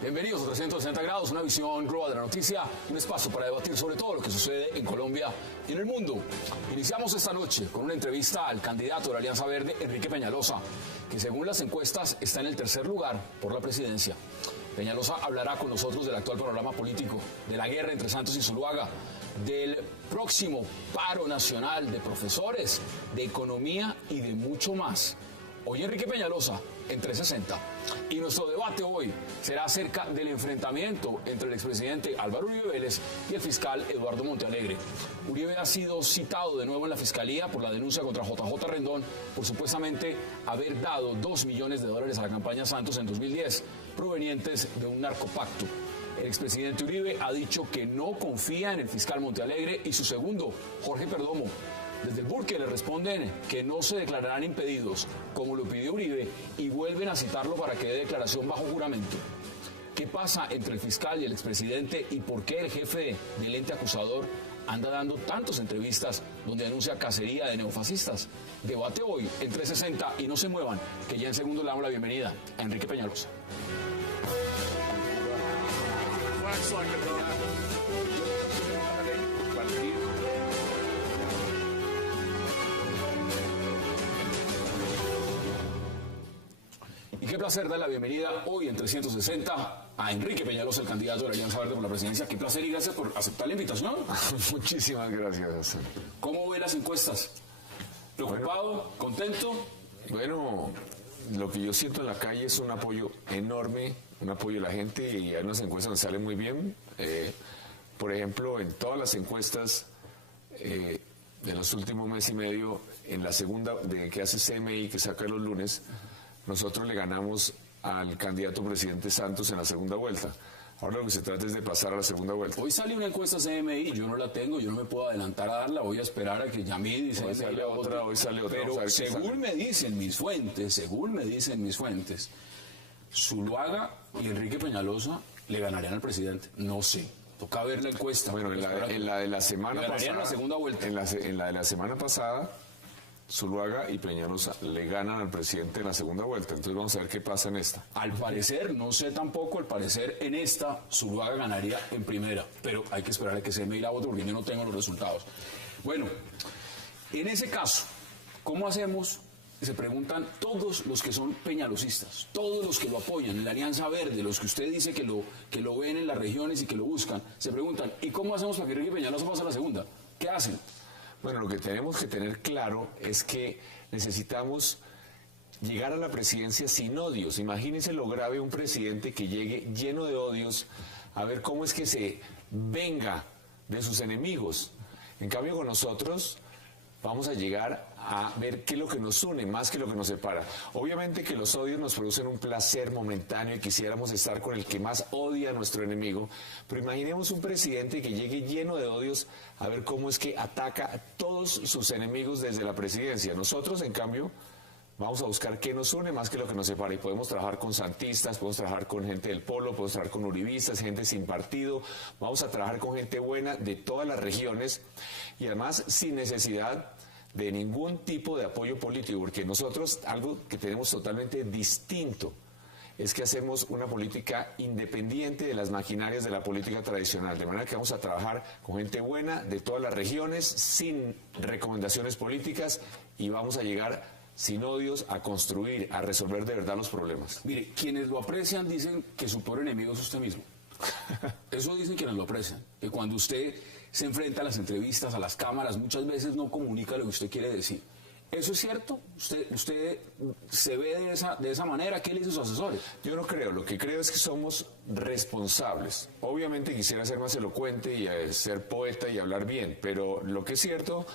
Bienvenidos a 360 grados, una visión global de la noticia, un espacio para debatir sobre todo lo que sucede en Colombia y en el mundo. Iniciamos esta noche con una entrevista al candidato de la Alianza Verde, Enrique Peñalosa, que según las encuestas está en el tercer lugar por la presidencia. Peñalosa hablará con nosotros del actual panorama político, de la guerra entre Santos y Zuluaga, del próximo paro nacional de profesores, de economía y de mucho más. Hoy Enrique Peñalosa en 360. Y nuestro debate hoy será acerca del enfrentamiento entre el expresidente Álvaro Uribe Vélez y el fiscal Eduardo Montealegre. Uribe ha sido citado de nuevo en la fiscalía por la denuncia contra JJ Rendón por supuestamente haber dado $2 millones a la campaña Santos en 2010, provenientes de un narcopacto. El expresidente Uribe ha dicho que no confía en el fiscal Montealegre y su segundo, Jorge Perdomo. Desde el Burque le responden que no se declararán impedidos, como lo pidió Uribe, y vuelven a citarlo para que dé declaración bajo juramento. ¿Qué pasa entre el fiscal y el expresidente y por qué el jefe del ente acusador anda dando tantas entrevistas donde anuncia cacería de neofascistas? Debate hoy en 360 y no se muevan, que ya en segundo le damos la bienvenida a Enrique Peñalosa. Y qué placer dar la bienvenida hoy en 360 a Enrique Peñalosa, el candidato de la Alianza Verde por la presidencia. Qué placer y gracias por aceptar la invitación. Muchísimas gracias. ¿Cómo ve las encuestas? ¿Preocupado? ¿Contento? Bueno, lo que yo siento en la calle es un apoyo enorme, un apoyo de la gente, y hay unas encuestas donde salen muy bien. Por ejemplo, en todas las encuestas de los últimos mes y medio, en la segunda de que hace CMI, que saca los lunes, nosotros le ganamos al candidato presidente Santos en la segunda vuelta. Ahora lo que se trata es de pasar a la segunda vuelta. Hoy sale una encuesta CMI, yo no la tengo, yo no me puedo adelantar a darla, voy a esperar a que Yamid dice... Hoy sale otra. Pero según me dicen mis fuentes, Zuluaga y Enrique Peñalosa le ganarían al presidente. No sé, toca ver la encuesta. Bueno, en la de la semana pasada... la segunda vuelta. En la de la semana pasada, Zuluaga y Peñalosa le ganan al presidente en la segunda vuelta. Entonces vamos a ver qué pasa en esta. Al parecer, no sé tampoco, al parecer en esta Zuluaga ganaría en primera, pero hay que esperar a que se me la voto porque yo no tengo los resultados. Bueno, en ese caso, ¿cómo hacemos? Se preguntan todos los que son peñalosistas, todos los que lo apoyan en la Alianza Verde, los que usted dice que lo ven en las regiones y que lo buscan, se preguntan, ¿y cómo hacemos para que Enrique Peñalosa pase a la segunda? ¿Qué hacen? Bueno, lo que tenemos que tener claro es que necesitamos llegar a la presidencia sin odios. Imagínense lo grave un presidente que llegue lleno de odios a ver cómo es que se venga de sus enemigos. En cambio, con nosotros vamos a llegar a ver qué es lo que nos une más que lo que nos separa. Obviamente que los odios nos producen un placer momentáneo y quisiéramos estar con el que más odia a nuestro enemigo, pero imaginemos un presidente que llegue lleno de odios a ver cómo es que ataca a todos sus enemigos desde la presidencia. Nosotros, en cambio, vamos a buscar qué nos une más que lo que nos separa, y podemos trabajar con santistas, podemos trabajar con gente del polo, podemos trabajar con uribistas, gente sin partido, vamos a trabajar con gente buena de todas las regiones y además sin necesidad de ningún tipo de apoyo político, porque nosotros algo que tenemos totalmente distinto es que hacemos una política independiente de las maquinarias de la política tradicional, de manera que vamos a trabajar con gente buena de todas las regiones, sin recomendaciones políticas, y vamos a llegar sin odios a construir, a resolver de verdad los problemas. Mire, quienes lo aprecian dicen que su peor enemigo es usted mismo. Eso dicen quienes lo aprecian, que cuando usted se enfrenta a las entrevistas, a las cámaras, muchas veces no comunica lo que usted quiere decir. ¿Eso es cierto? ¿Usted se ve de esa manera? ¿Qué le dicen sus asesores? Yo no creo. Lo que creo es que somos responsables. Obviamente quisiera ser más elocuente y ser poeta y hablar bien, pero lo que es cierto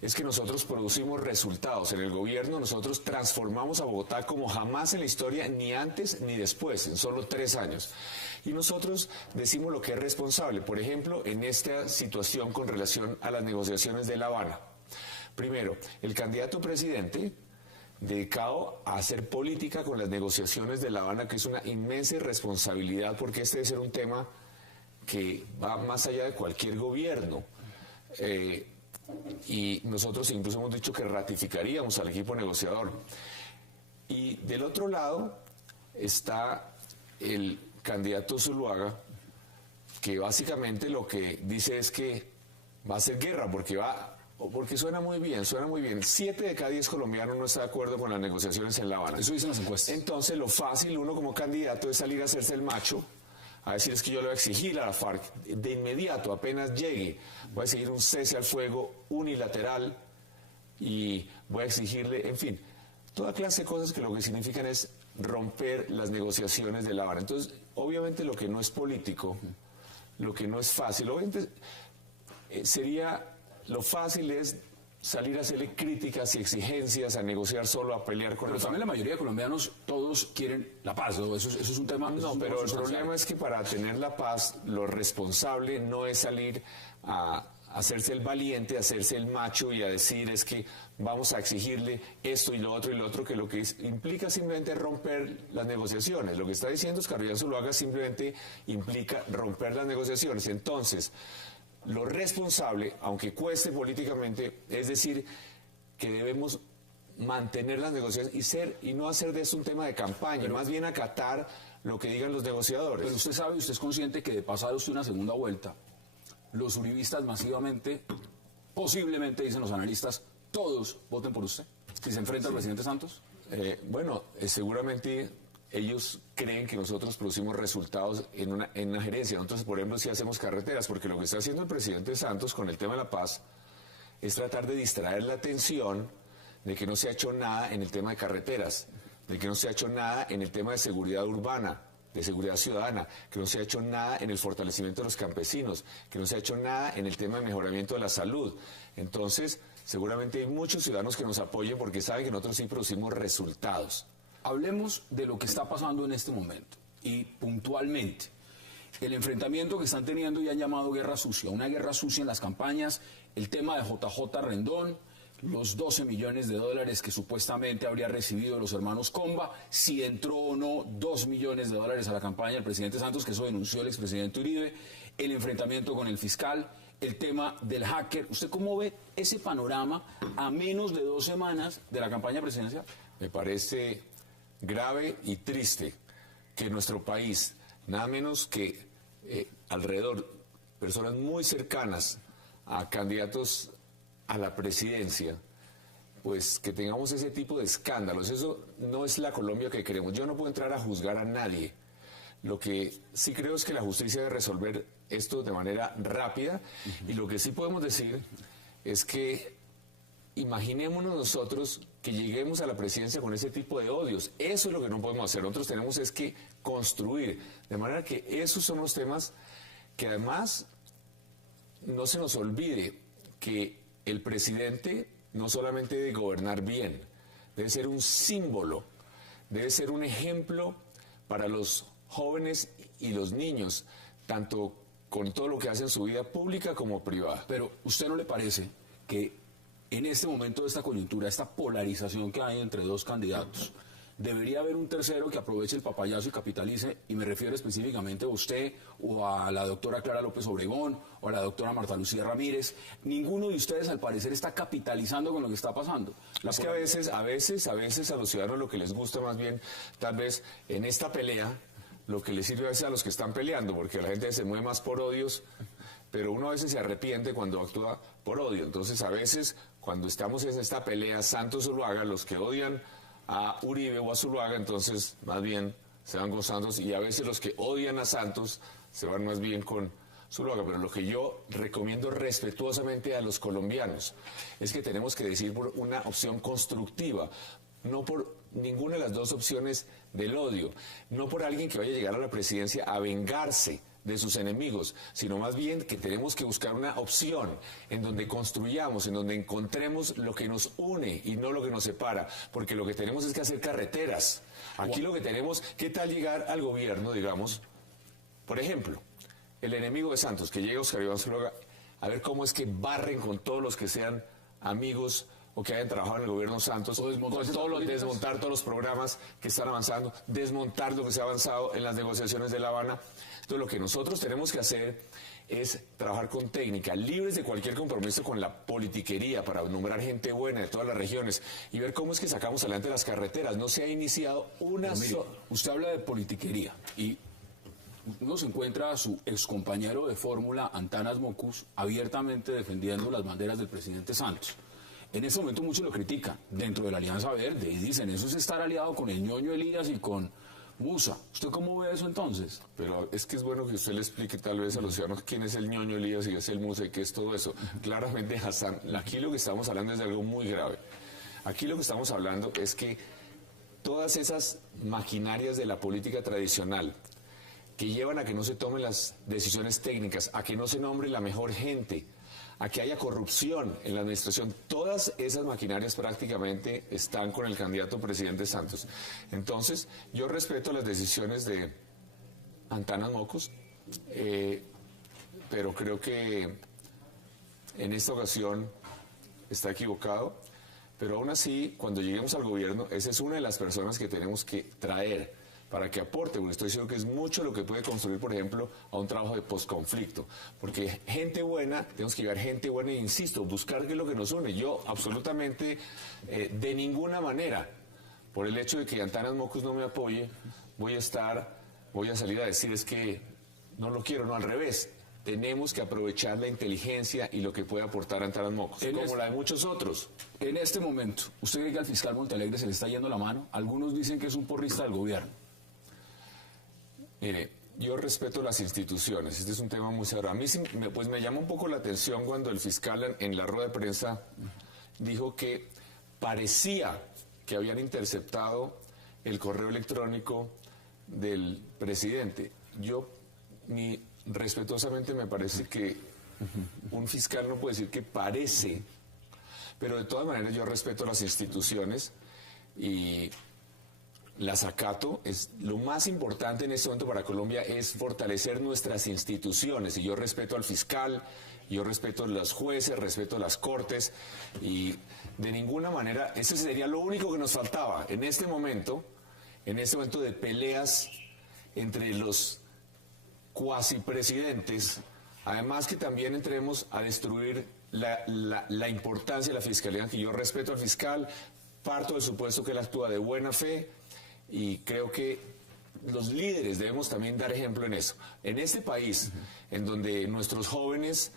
es que nosotros producimos resultados. En el gobierno nosotros transformamos a Bogotá como jamás en la historia, ni antes ni después, en solo 3 años. Y nosotros decimos lo que es responsable. Por ejemplo, en esta situación con relación a las negociaciones de La Habana. Primero, el candidato presidente dedicado a hacer política con las negociaciones de La Habana, que es una inmensa irresponsabilidad, porque este debe ser un tema que va más allá de cualquier gobierno. Y nosotros incluso hemos dicho que ratificaríamos al equipo negociador. Y del otro lado está el candidato Zuluaga, que básicamente lo que dice es que va a ser guerra, porque suena muy bien, suena muy bien. 7 de cada 10 colombianos no está de acuerdo con las negociaciones en La Habana. Eso dicen las encuestas. Entonces lo fácil, uno como candidato, es salir a hacerse el macho, a decir es que yo le voy a exigir a la FARC de inmediato, apenas llegue, voy a exigir un cese al fuego unilateral y voy a exigirle, en fin, toda clase de cosas que lo que significan es romper las negociaciones de La Habana. Entonces, obviamente lo que no es político, lo que no es fácil, obviamente lo fácil es salir a hacerle críticas y exigencias, a negociar solo, a pelear con Pero también la mayoría de colombianos, todos quieren la paz, ¿no? Eso es un tema. No, pero el problema es que para tener la paz, lo responsable no es salir a hacerse el valiente, a hacerse el macho y a decir es que vamos a exigirle esto y lo otro, que lo que implica simplemente romper las negociaciones. Lo que está diciendo Oscar Iván Zuluaga simplemente implica romper las negociaciones. Entonces, lo responsable, aunque cueste políticamente, es decir, que debemos mantener las negociaciones y no hacer de eso un tema de campaña, más bien acatar lo que digan los negociadores. Pero usted sabe, usted es consciente que de pasar usted una segunda vuelta, los uribistas masivamente, posiblemente, dicen los analistas, todos voten por usted, si se enfrenta al presidente Santos. Seguramente ellos creen que nosotros producimos resultados en una gerencia. Nosotros, por ejemplo, sí hacemos carreteras, porque lo que está haciendo el presidente Santos con el tema de la paz es tratar de distraer la atención de que no se ha hecho nada en el tema de carreteras, de que no se ha hecho nada en el tema de seguridad urbana, de seguridad ciudadana, que no se ha hecho nada en el fortalecimiento de los campesinos, que no se ha hecho nada en el tema de mejoramiento de la salud. Entonces, seguramente hay muchos ciudadanos que nos apoyen porque saben que nosotros sí producimos resultados. Hablemos de lo que está pasando en este momento y puntualmente. El enfrentamiento que están teniendo y han llamado guerra sucia, una guerra sucia en las campañas, el tema de JJ Rendón, los 12 millones de dólares que supuestamente habría recibido los hermanos Comba, si entró o no 2 millones de dólares a la campaña del presidente Santos, que eso denunció el expresidente Uribe, el enfrentamiento con el fiscal, el tema del hacker. ¿Usted cómo ve ese panorama a menos de 2 semanas de la campaña presidencial? Me parece grave y triste que en nuestro país, nada menos que alrededor, personas muy cercanas a candidatos a la presidencia, pues que tengamos ese tipo de escándalos. Eso no es la Colombia que queremos. Yo no puedo entrar a juzgar a nadie. Lo que sí creo es que la justicia debe resolver esto de manera rápida, y lo que sí podemos decir es que imaginémonos nosotros que lleguemos a la presidencia con ese tipo de odios. Eso es lo que no podemos hacer. Nosotros tenemos es que construir, de manera que esos son los temas que además no se nos olvide que el presidente no solamente debe gobernar bien, debe ser un símbolo, debe ser un ejemplo para los jóvenes y los niños, tanto con todo lo que hace en su vida pública como privada. Pero ¿usted no le parece que en este momento de esta coyuntura, esta polarización que hay entre dos candidatos, debería haber un tercero que aproveche el papayazo y capitalice? Y me refiero específicamente a usted o a la doctora Clara López Obregón o a la doctora Marta Lucía Ramírez. Ninguno de ustedes, al parecer, está capitalizando con lo que está pasando. Es que a veces a los ciudadanos lo que les gusta más bien, tal vez en esta pelea, lo que les sirve a veces a los que están peleando, porque la gente se mueve más por odios, pero uno a veces se arrepiente cuando actúa por odio. Entonces, a veces, cuando estamos en esta pelea Santos-Zuluaga, los que odian a Uribe o a Zuluaga, entonces más bien se van con Santos, y a veces los que odian a Santos se van más bien con Zuluaga. Pero lo que yo recomiendo respetuosamente a los colombianos es que tenemos que decidir por una opción constructiva, no por ninguna de las dos opciones del odio, no por alguien que vaya a llegar a la presidencia a vengarse de sus enemigos, sino más bien que tenemos que buscar una opción en donde construyamos, en donde encontremos lo que nos une y no lo que nos separa, porque lo que tenemos es que hacer carreteras. Aquí lo que tenemos, ¿qué tal llegar al gobierno, digamos, por ejemplo, el enemigo de Santos, que llega Oscar Iván Zuluaga, a ver cómo es que barren con todos los que sean amigos o que hayan trabajado en el gobierno Santos, desmontar todos los programas que están avanzando, desmontar lo que se ha avanzado en las negociaciones de La Habana. Entonces, lo que nosotros tenemos que hacer es trabajar con técnica, libres de cualquier compromiso con la politiquería, para nombrar gente buena de todas las regiones y ver cómo es que sacamos adelante las carreteras. No se ha iniciado una sola... Usted habla de politiquería y uno se encuentra a su excompañero de fórmula, Antanas Mockus, abiertamente defendiendo las banderas del presidente Santos. En este momento muchos lo critican dentro de la Alianza Verde y dicen, eso es estar aliado con el ñoño Elías y con Musa. ¿Usted cómo ve eso entonces? Pero es que es bueno que usted le explique tal vez a los ciudadanos quién es el ñoño Elías y qué es el Musa y qué es todo eso. Claramente, Hassan, aquí lo que estamos hablando es de algo muy grave. Aquí lo que estamos hablando es que todas esas maquinarias de la política tradicional que llevan a que no se tomen las decisiones técnicas, a que no se nombre la mejor gente, a que haya corrupción en la administración, todas esas maquinarias prácticamente están con el candidato presidente Santos. Entonces, yo respeto las decisiones de Antanas Mockus, pero creo que en esta ocasión está equivocado, pero aún así, cuando lleguemos al gobierno, esa es una de las personas que tenemos que traer para que aporte, porque estoy seguro que es mucho lo que puede construir, por ejemplo, a un trabajo de posconflicto. Porque gente buena, tenemos que llevar gente buena e insisto, buscar qué es lo que nos une. Yo absolutamente, de ninguna manera, por el hecho de que Antanas Mockus no me apoye, voy a salir a decir es que no lo quiero, no, al revés. Tenemos que aprovechar la inteligencia y lo que puede aportar Antanas Mockus, como la de muchos otros. En este momento, ¿usted cree que al fiscal Montealegre se le está yendo la mano? Algunos dicen que es un porrista del gobierno. Mire, yo respeto las instituciones, este es un tema muy serio. A mí pues me llama un poco la atención cuando el fiscal en la rueda de prensa dijo que parecía que habían interceptado el correo electrónico del presidente. Respetuosamente me parece que un fiscal no puede decir que parece, pero de todas maneras yo respeto las instituciones y las acato. Lo más importante en este momento para Colombia es fortalecer nuestras instituciones, y yo respeto al fiscal, yo respeto a los jueces, respeto a las cortes, y de ninguna manera, ese sería lo único que nos faltaba en este momento de peleas entre los cuasi presidentes, además que también entremos a destruir la importancia de la fiscalía, que yo respeto al fiscal, parto del supuesto que él actúa de buena fe, y creo que los líderes debemos también dar ejemplo en eso. En este país, en donde nuestros jóvenes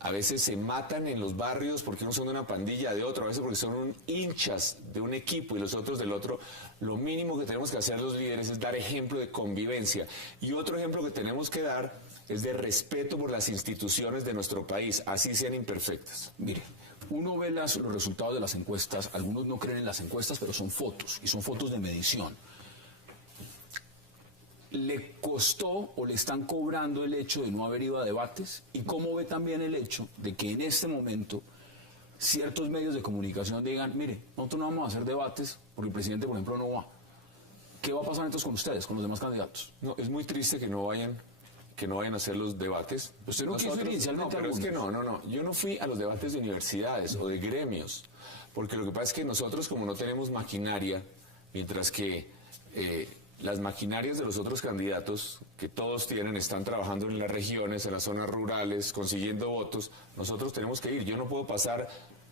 a veces se matan en los barrios porque unos son de una pandilla, de otro, a veces porque son hinchas de un equipo y los otros del otro, lo mínimo que tenemos que hacer los líderes es dar ejemplo de convivencia. Y otro ejemplo que tenemos que dar es de respeto por las instituciones de nuestro país, así sean imperfectas. Mire, uno ve los resultados de las encuestas, algunos no creen en las encuestas, pero son fotos, y son fotos de medición. ¿Le costó o le están cobrando el hecho de no haber ido a debates? ¿Y cómo ve también el hecho de que en este momento ciertos medios de comunicación digan, mire, nosotros no vamos a hacer debates porque el presidente, por ejemplo, no va? ¿Qué va a pasar entonces con ustedes, con los demás candidatos? No, es muy triste que no vayan a hacer los debates. Usted no quiso inicialmente. No, pero es que no. Yo no fui a los debates de universidades o de gremios, porque lo que pasa es que nosotros, como no tenemos maquinaria, mientras que las maquinarias de los otros candidatos, que todos tienen, están trabajando en las regiones, en las zonas rurales, consiguiendo votos, nosotros tenemos que ir. Yo no puedo pasar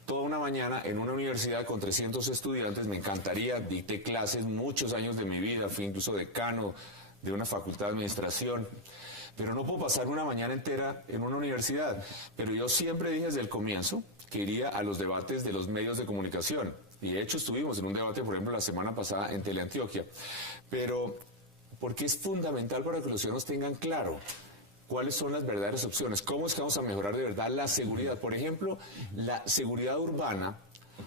toda una mañana en una universidad con 300 estudiantes, me encantaría, dicté clases muchos años de mi vida, fui incluso decano de una facultad de administración, pero no puedo pasar una mañana entera en una universidad. Pero yo siempre dije desde el comienzo que iría a los debates de los medios de comunicación. Y de hecho estuvimos en un debate, por ejemplo, la semana pasada en Teleantioquia. Pero porque es fundamental para que los ciudadanos tengan claro cuáles son las verdaderas opciones, cómo es que vamos a mejorar de verdad la seguridad. Por ejemplo, la seguridad urbana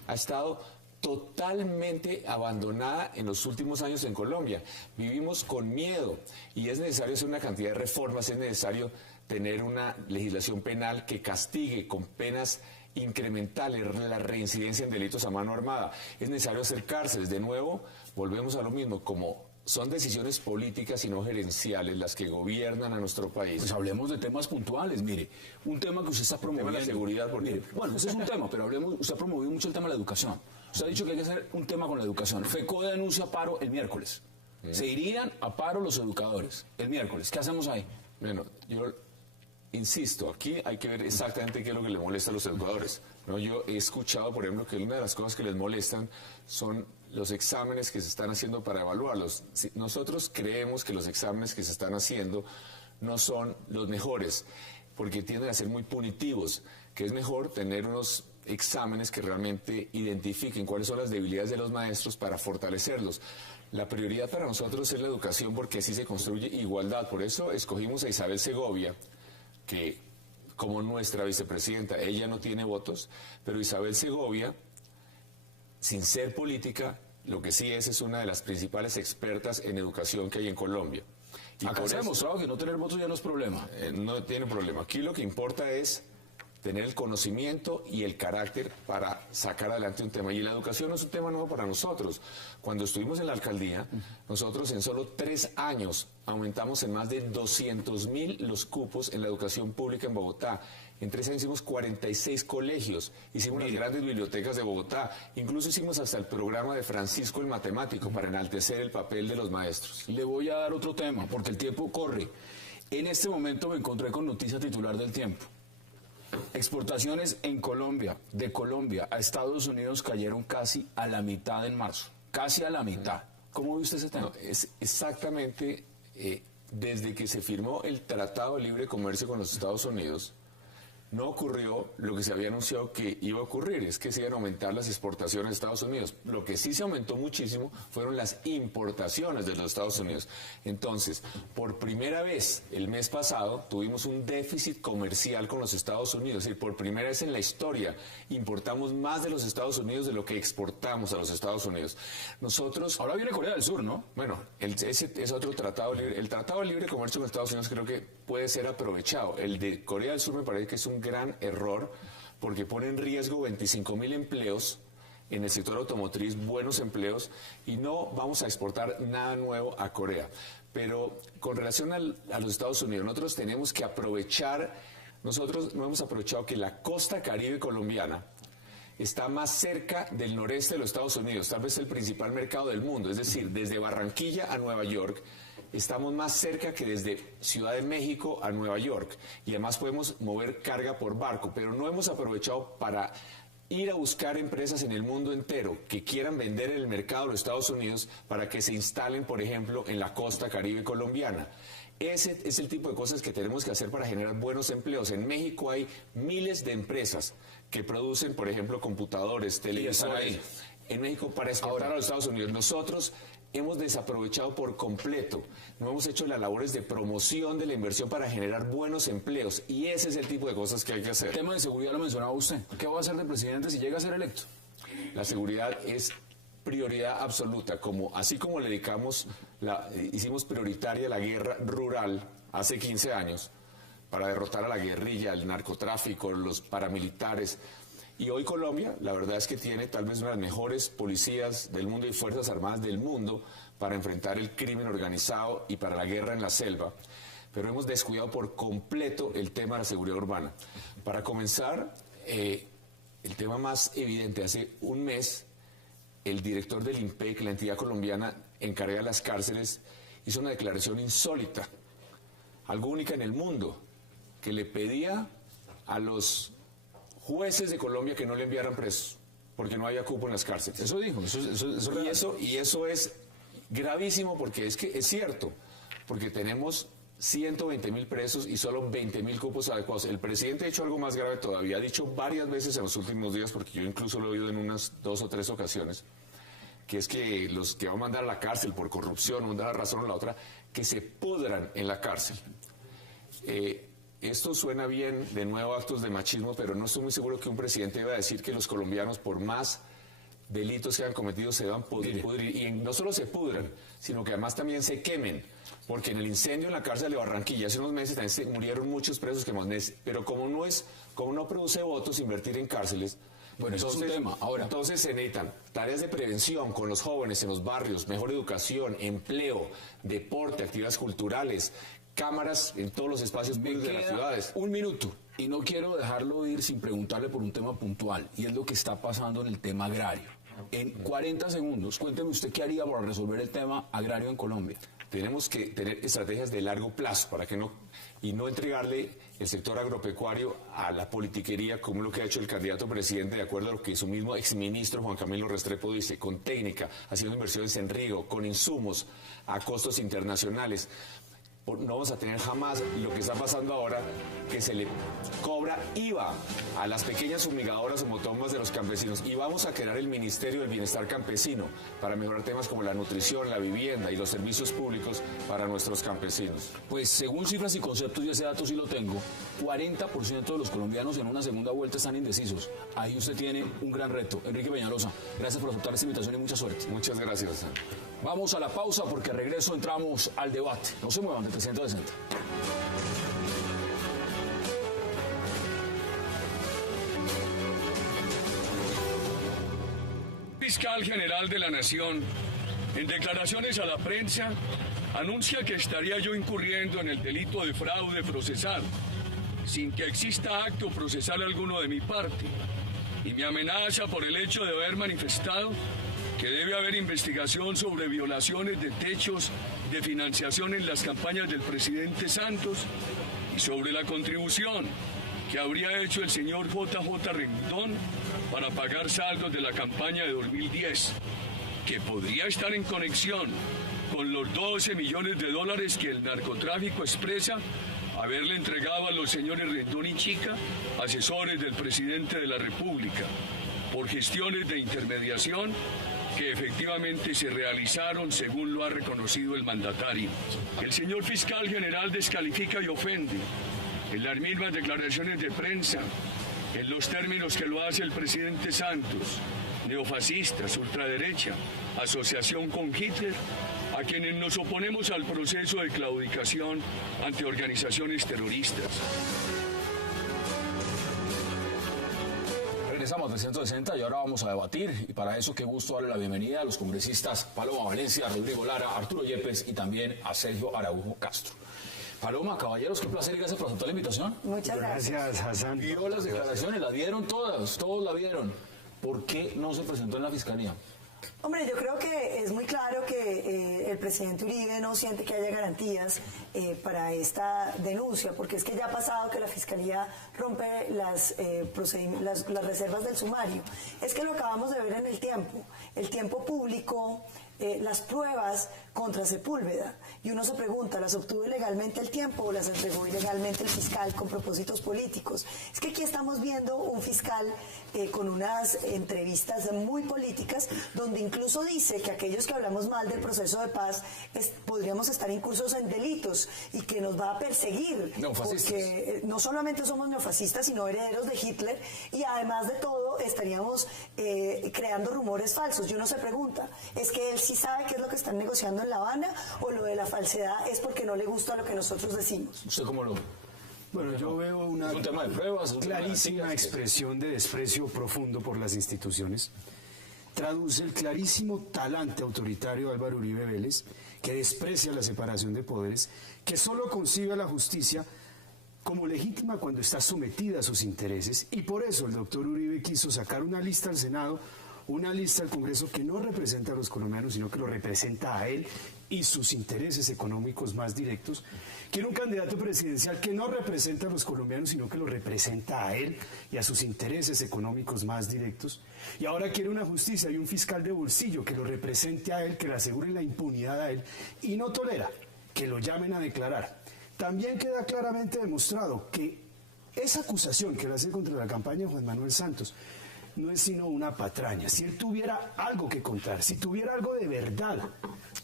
ha estado totalmente abandonada en los últimos años en Colombia. Vivimos con miedo y es necesario hacer una cantidad de reformas, es necesario tener una legislación penal que castigue con penas incrementales la reincidencia en delitos a mano armada. Es necesario hacer cárceles. De nuevo, volvemos a lo mismo, como son decisiones políticas y no gerenciales las que gobiernan a nuestro país. Pues hablemos de temas puntuales, mire, un tema que usted está promoviendo. El tema de la seguridad, porque... Bueno, ese es un tema, pero hablemos, usted ha promovido mucho el tema de la educación. Usted ha dicho que hay que hacer un tema con la educación. FECODE anuncia paro el miércoles. Se irían a paro los educadores el miércoles. ¿Qué hacemos ahí? Bueno, yo insisto, aquí hay que ver exactamente qué es lo que le molesta a los educadores, ¿no? Yo he escuchado, por ejemplo, que una de las cosas que les molestan son los exámenes que se están haciendo para evaluarlos. Nosotros creemos que los exámenes que se están haciendo no son los mejores, porque tienden a ser muy punitivos, que es mejor tener unos exámenes que realmente identifiquen cuáles son las debilidades de los maestros para fortalecerlos. La prioridad para nosotros es la educación, porque así se construye igualdad. Por eso escogimos a Isabel Segovia, que como nuestra vicepresidenta, ella no tiene votos, pero Isabel Segovia, sin ser política, lo que sí es una de las principales expertas en educación que hay en Colombia. Y acá se ha demostrado que no tener votos ya no es problema. No tiene problema. Aquí lo que importa es tener el conocimiento y el carácter para sacar adelante un tema. Y la educación no es un tema nuevo para nosotros. Cuando estuvimos en la alcaldía, nosotros en solo 3 años aumentamos en más de 200.000 los cupos en la educación pública en Bogotá. En 3 años hicimos 46 colegios, hicimos las grandes bibliotecas de Bogotá, incluso hicimos hasta el programa de Francisco el Matemático para enaltecer el papel de los maestros. Le voy a dar otro tema, porque el tiempo corre. En este momento me encontré con noticia titular del Tiempo. Exportaciones en Colombia, de Colombia a Estados Unidos cayeron casi a la mitad en marzo. Casi a la mitad. ¿Cómo ve usted ese tema? No, es exactamente desde que se firmó el Tratado de Libre Comercio con los Estados Unidos, no ocurrió lo que se había anunciado que iba a ocurrir, es que se iban a aumentar las exportaciones de Estados Unidos. Lo que sí se aumentó muchísimo fueron las importaciones de los Estados Unidos. Entonces, por primera vez el mes pasado tuvimos un déficit comercial con los Estados Unidos, es decir, por primera vez en la historia importamos más de los Estados Unidos de lo que exportamos a los Estados Unidos. Nosotros... Ahora viene Corea del Sur, ¿no? Bueno, ese es otro tratado libre. El Tratado de Libre Comercio con Estados Unidos creo que puede ser aprovechado. El de Corea del Sur me parece que es un gran error porque pone en riesgo 25.000 empleos en el sector automotriz, buenos empleos, y no vamos a exportar nada nuevo a Corea. Pero con relación a los Estados Unidos, nosotros tenemos que aprovechar, nosotros no hemos aprovechado que la costa caribe colombiana está más cerca del noreste de los Estados Unidos, tal vez el principal mercado del mundo, es decir, desde Barranquilla a Nueva York, estamos más cerca que desde Ciudad de México a Nueva York, y además podemos mover carga por barco, pero no hemos aprovechado para ir a buscar empresas en el mundo entero que quieran vender en el mercado de los Estados Unidos para que se instalen, por ejemplo, en la costa caribe colombiana. Ese es el tipo de cosas que tenemos que hacer para generar buenos empleos. En México hay miles de empresas que producen, por ejemplo, computadores, televisores. En México para exportar a los Estados Unidos. Nosotros hemos desaprovechado por completo. No hemos hecho las labores de promoción de la inversión para generar buenos empleos. Y ese es el tipo de cosas que hay que hacer. El tema de seguridad lo mencionaba usted. ¿Qué va a hacer de presidente si llega a ser electo? La seguridad es prioridad absoluta. Así como le hicimos prioritaria la guerra rural hace 15 años para derrotar a la guerrilla, el narcotráfico, los paramilitares. Y hoy Colombia, la verdad es que tiene tal vez una de las mejores policías del mundo y fuerzas armadas del mundo para enfrentar el crimen organizado y para la guerra en la selva. Pero hemos descuidado por completo el tema de la seguridad urbana. Para comenzar, el tema más evidente, hace un mes, el director del INPEC, la entidad colombiana encargada de las cárceles, hizo una declaración insólita, algo única en el mundo, que le pedía a los jueces de Colombia que no le enviaran presos, porque no había cupo en las cárceles. Eso dijo, y eso es gravísimo, porque es que es cierto, porque tenemos 120.000 presos y solo 20.000 cupos adecuados. El presidente ha hecho algo más grave todavía, ha dicho varias veces en los últimos días, porque yo incluso lo he oído en unas 2 o 3 ocasiones, que es que los que van a mandar a la cárcel por corrupción, una razón o la otra, que se pudran en la cárcel. Esto suena bien, de nuevo, actos de machismo, pero no estoy muy seguro que un presidente deba decir que los colombianos, por más delitos que han cometido, se van a pudrir. Y no solo se pudran, sino que además también se quemen. Porque en el incendio en la cárcel de Barranquilla hace unos meses también murieron muchos presos quemados. Pero como no produce votos invertir en cárceles, Bueno, eso es un tema. Ahora, entonces se necesitan tareas de prevención con los jóvenes en los barrios, mejor educación, empleo, deporte, actividades culturales, cámaras en todos los espacios públicos de las ciudades. Un minuto, y no quiero dejarlo ir sin preguntarle por un tema puntual, y es lo que está pasando en el tema agrario. En 40 segundos, cuénteme usted qué haría para resolver el tema agrario en Colombia. Tenemos que tener estrategias de largo plazo para que no entregarle el sector agropecuario a la politiquería, como lo que ha hecho el candidato presidente, de acuerdo a lo que su mismo exministro Juan Camilo Restrepo dice, con técnica, haciendo inversiones en río, con insumos a costos internacionales. No vamos a tener jamás lo que está pasando ahora, que se le cobra IVA a las pequeñas fumigadoras o motomas de los campesinos, y vamos a crear el Ministerio del Bienestar Campesino para mejorar temas como la nutrición, la vivienda y los servicios públicos para nuestros campesinos. Pues según cifras y conceptos, y ese dato sí lo tengo, 40% de los colombianos en una segunda vuelta están indecisos. Ahí usted tiene un gran reto. Enrique Peñalosa, gracias por aceptar esta invitación y mucha suerte. Muchas gracias. Vamos a la pausa porque al regreso entramos al debate. No se muevan de 360. Fiscal General de la Nación, en declaraciones a la prensa, anuncia que estaría yo incurriendo en el delito de fraude procesal, sin que exista acto procesal alguno de mi parte, y me amenaza por el hecho de haber manifestado que debe haber investigación sobre violaciones de techos de financiación en las campañas del presidente Santos y sobre la contribución que habría hecho el señor JJ Rendón para pagar saldos de la campaña de 2010, que podría estar en conexión con los 12 millones de dólares que el narcotráfico expresa haberle entregado a los señores Rendón y Chica, asesores del presidente de la República, por gestiones de intermediación que efectivamente se realizaron según lo ha reconocido el mandatario. El señor fiscal general descalifica y ofende en las mismas declaraciones de prensa, en los términos que lo hace el presidente Santos, neofascistas, ultraderecha, asociación con Hitler, a quienes nos oponemos al proceso de claudicación ante organizaciones terroristas. Regresamos a 360 y ahora vamos a debatir, y para eso qué gusto darle la bienvenida a los congresistas Paloma Valencia, Rodrigo Lara, Arturo Yepes y también a Sergio Araujo Castro. Paloma, caballeros, qué placer y gracias por aceptar la invitación. Muchas gracias, Hassan. Vio las declaraciones, las vieron todas, todos la vieron. ¿Por qué no se presentó en la fiscalía? Hombre, yo creo que es muy claro que el presidente Uribe no siente que haya garantías para esta denuncia, porque es que ya ha pasado que la Fiscalía rompe las reservas del sumario. Es que lo acabamos de ver en el tiempo público, las pruebas contra Sepúlveda. Y uno se pregunta, ¿las obtuvo ilegalmente el tiempo o las entregó ilegalmente el fiscal con propósitos políticos? Es que aquí estamos viendo un fiscal con unas entrevistas muy políticas, donde incluso dice que aquellos que hablamos mal del proceso de paz podríamos estar incursos en delitos y que nos va a perseguir. Porque no solamente somos neofascistas, sino herederos de Hitler, y además de todo estaríamos creando rumores falsos. Y uno se pregunta, ¿es que él sí sabe qué es lo que están negociando en La Habana, o lo de la falsedad es porque no le gusta lo que nosotros decimos? ¿Usted cómo lo ve? Bueno, yo veo una clarísima expresión de desprecio profundo por las instituciones. Traduce el clarísimo talante autoritario de Álvaro Uribe Vélez, que desprecia la separación de poderes, que solo concibe a la justicia como legítima cuando está sometida a sus intereses, y por eso el doctor Uribe quiso sacar una lista al Senado, una lista al Congreso que no representa a los colombianos, sino que lo representa a él y sus intereses económicos más directos. Quiere un candidato presidencial que no representa a los colombianos, sino que lo representa a él y a sus intereses económicos más directos. Y ahora quiere una justicia y un fiscal de bolsillo que lo represente a él, que le asegure la impunidad a él, y no tolera que lo llamen a declarar. También queda claramente demostrado que esa acusación que le hace contra la campaña de Juan Manuel Santos no es sino una patraña. Si él tuviera algo que contar, si tuviera algo de verdad,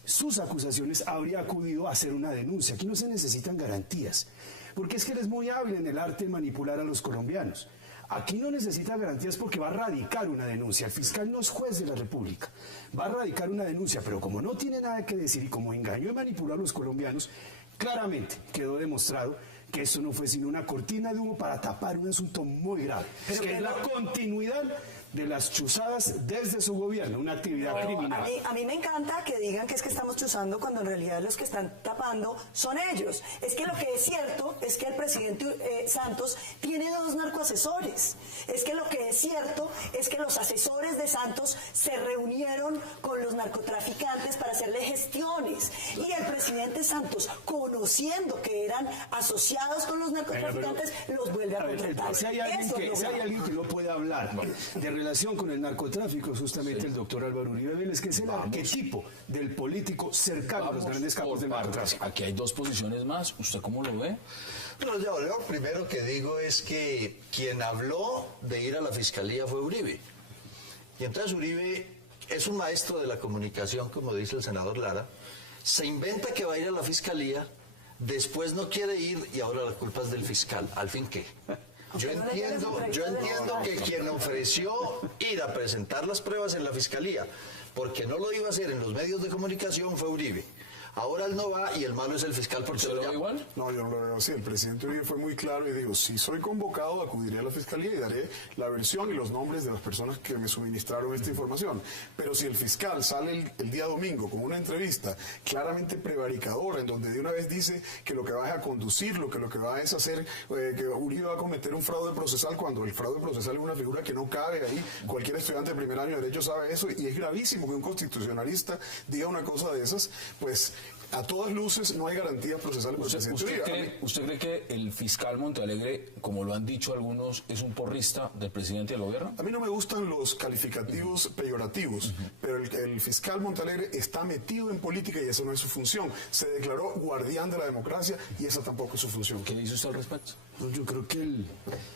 sus acusaciones habría acudido a hacer una denuncia. Aquí no se necesitan garantías, porque es que él es muy hábil en el arte de manipular a los colombianos. Aquí no necesita garantías porque va a radicar una denuncia. El fiscal no es juez de la República. Va a radicar una denuncia, pero como no tiene nada que decir y como engañó y manipuló a los colombianos, claramente quedó demostrado que esto no fue sino una cortina de humo para tapar un asunto muy grave, que es la continuidad de las chuzadas desde su gobierno, una actividad criminal. A mí me encanta que digan que es que estamos chuzando cuando en realidad los que están tapando son ellos. Es que lo que es cierto es que el presidente Santos tiene 2 narcoasesores. Es que lo que es cierto es que los asesores de Santos se reunieron con los narcotraficantes para hacerle gestiones. Y el presidente Santos, conociendo que eran asociados con los narcotraficantes, los vuelve a contratar. Si hay alguien que no puede hablar de relación con el narcotráfico, justamente el doctor Álvaro Uribe Vélez, que es el arquetipo del político cercano a los grandes capos del narcotráfico. Aquí hay 2 posiciones más. ¿Usted cómo lo ve? Bueno, yo lo primero que digo es que quien habló de ir a la fiscalía fue Uribe. Y entonces Uribe es un maestro de la comunicación, como dice el senador Lara. Se inventa que va a ir a la fiscalía, después no quiere ir y ahora la culpa es del fiscal. ¿Al fin qué? Yo entiendo que quien ofreció ir a presentar las pruebas en la fiscalía, porque no lo iba a hacer en los medios de comunicación, fue Uribe. Ahora él no va y el malo es el fiscal porque ¿Se lo ve igual? No, yo no lo veo así. El presidente Uribe fue muy claro y dijo, si soy convocado, acudiré a la fiscalía y daré la versión y los nombres de las personas que me suministraron esta información. Pero si el fiscal sale el día domingo con una entrevista claramente prevaricadora, en donde de una vez dice que lo que va es a conducirlo, que lo que va es hacer, que Uribe va a cometer un fraude procesal, cuando el fraude procesal es una figura que no cabe ahí, cualquier estudiante de primer año de Derecho sabe eso, y es gravísimo que un constitucionalista diga una cosa de esas, pues a todas luces no hay garantías procesales por el presidente Uribe. ¿Usted cree que el fiscal Montealegre, como lo han dicho algunos, es un porrista del presidente del gobierno? A mí no me gustan los calificativos peyorativos, pero el fiscal Montealegre está metido en política y esa no es su función. Se declaró guardián de la democracia y esa tampoco es su función. ¿Qué dice usted al respecto? Yo creo que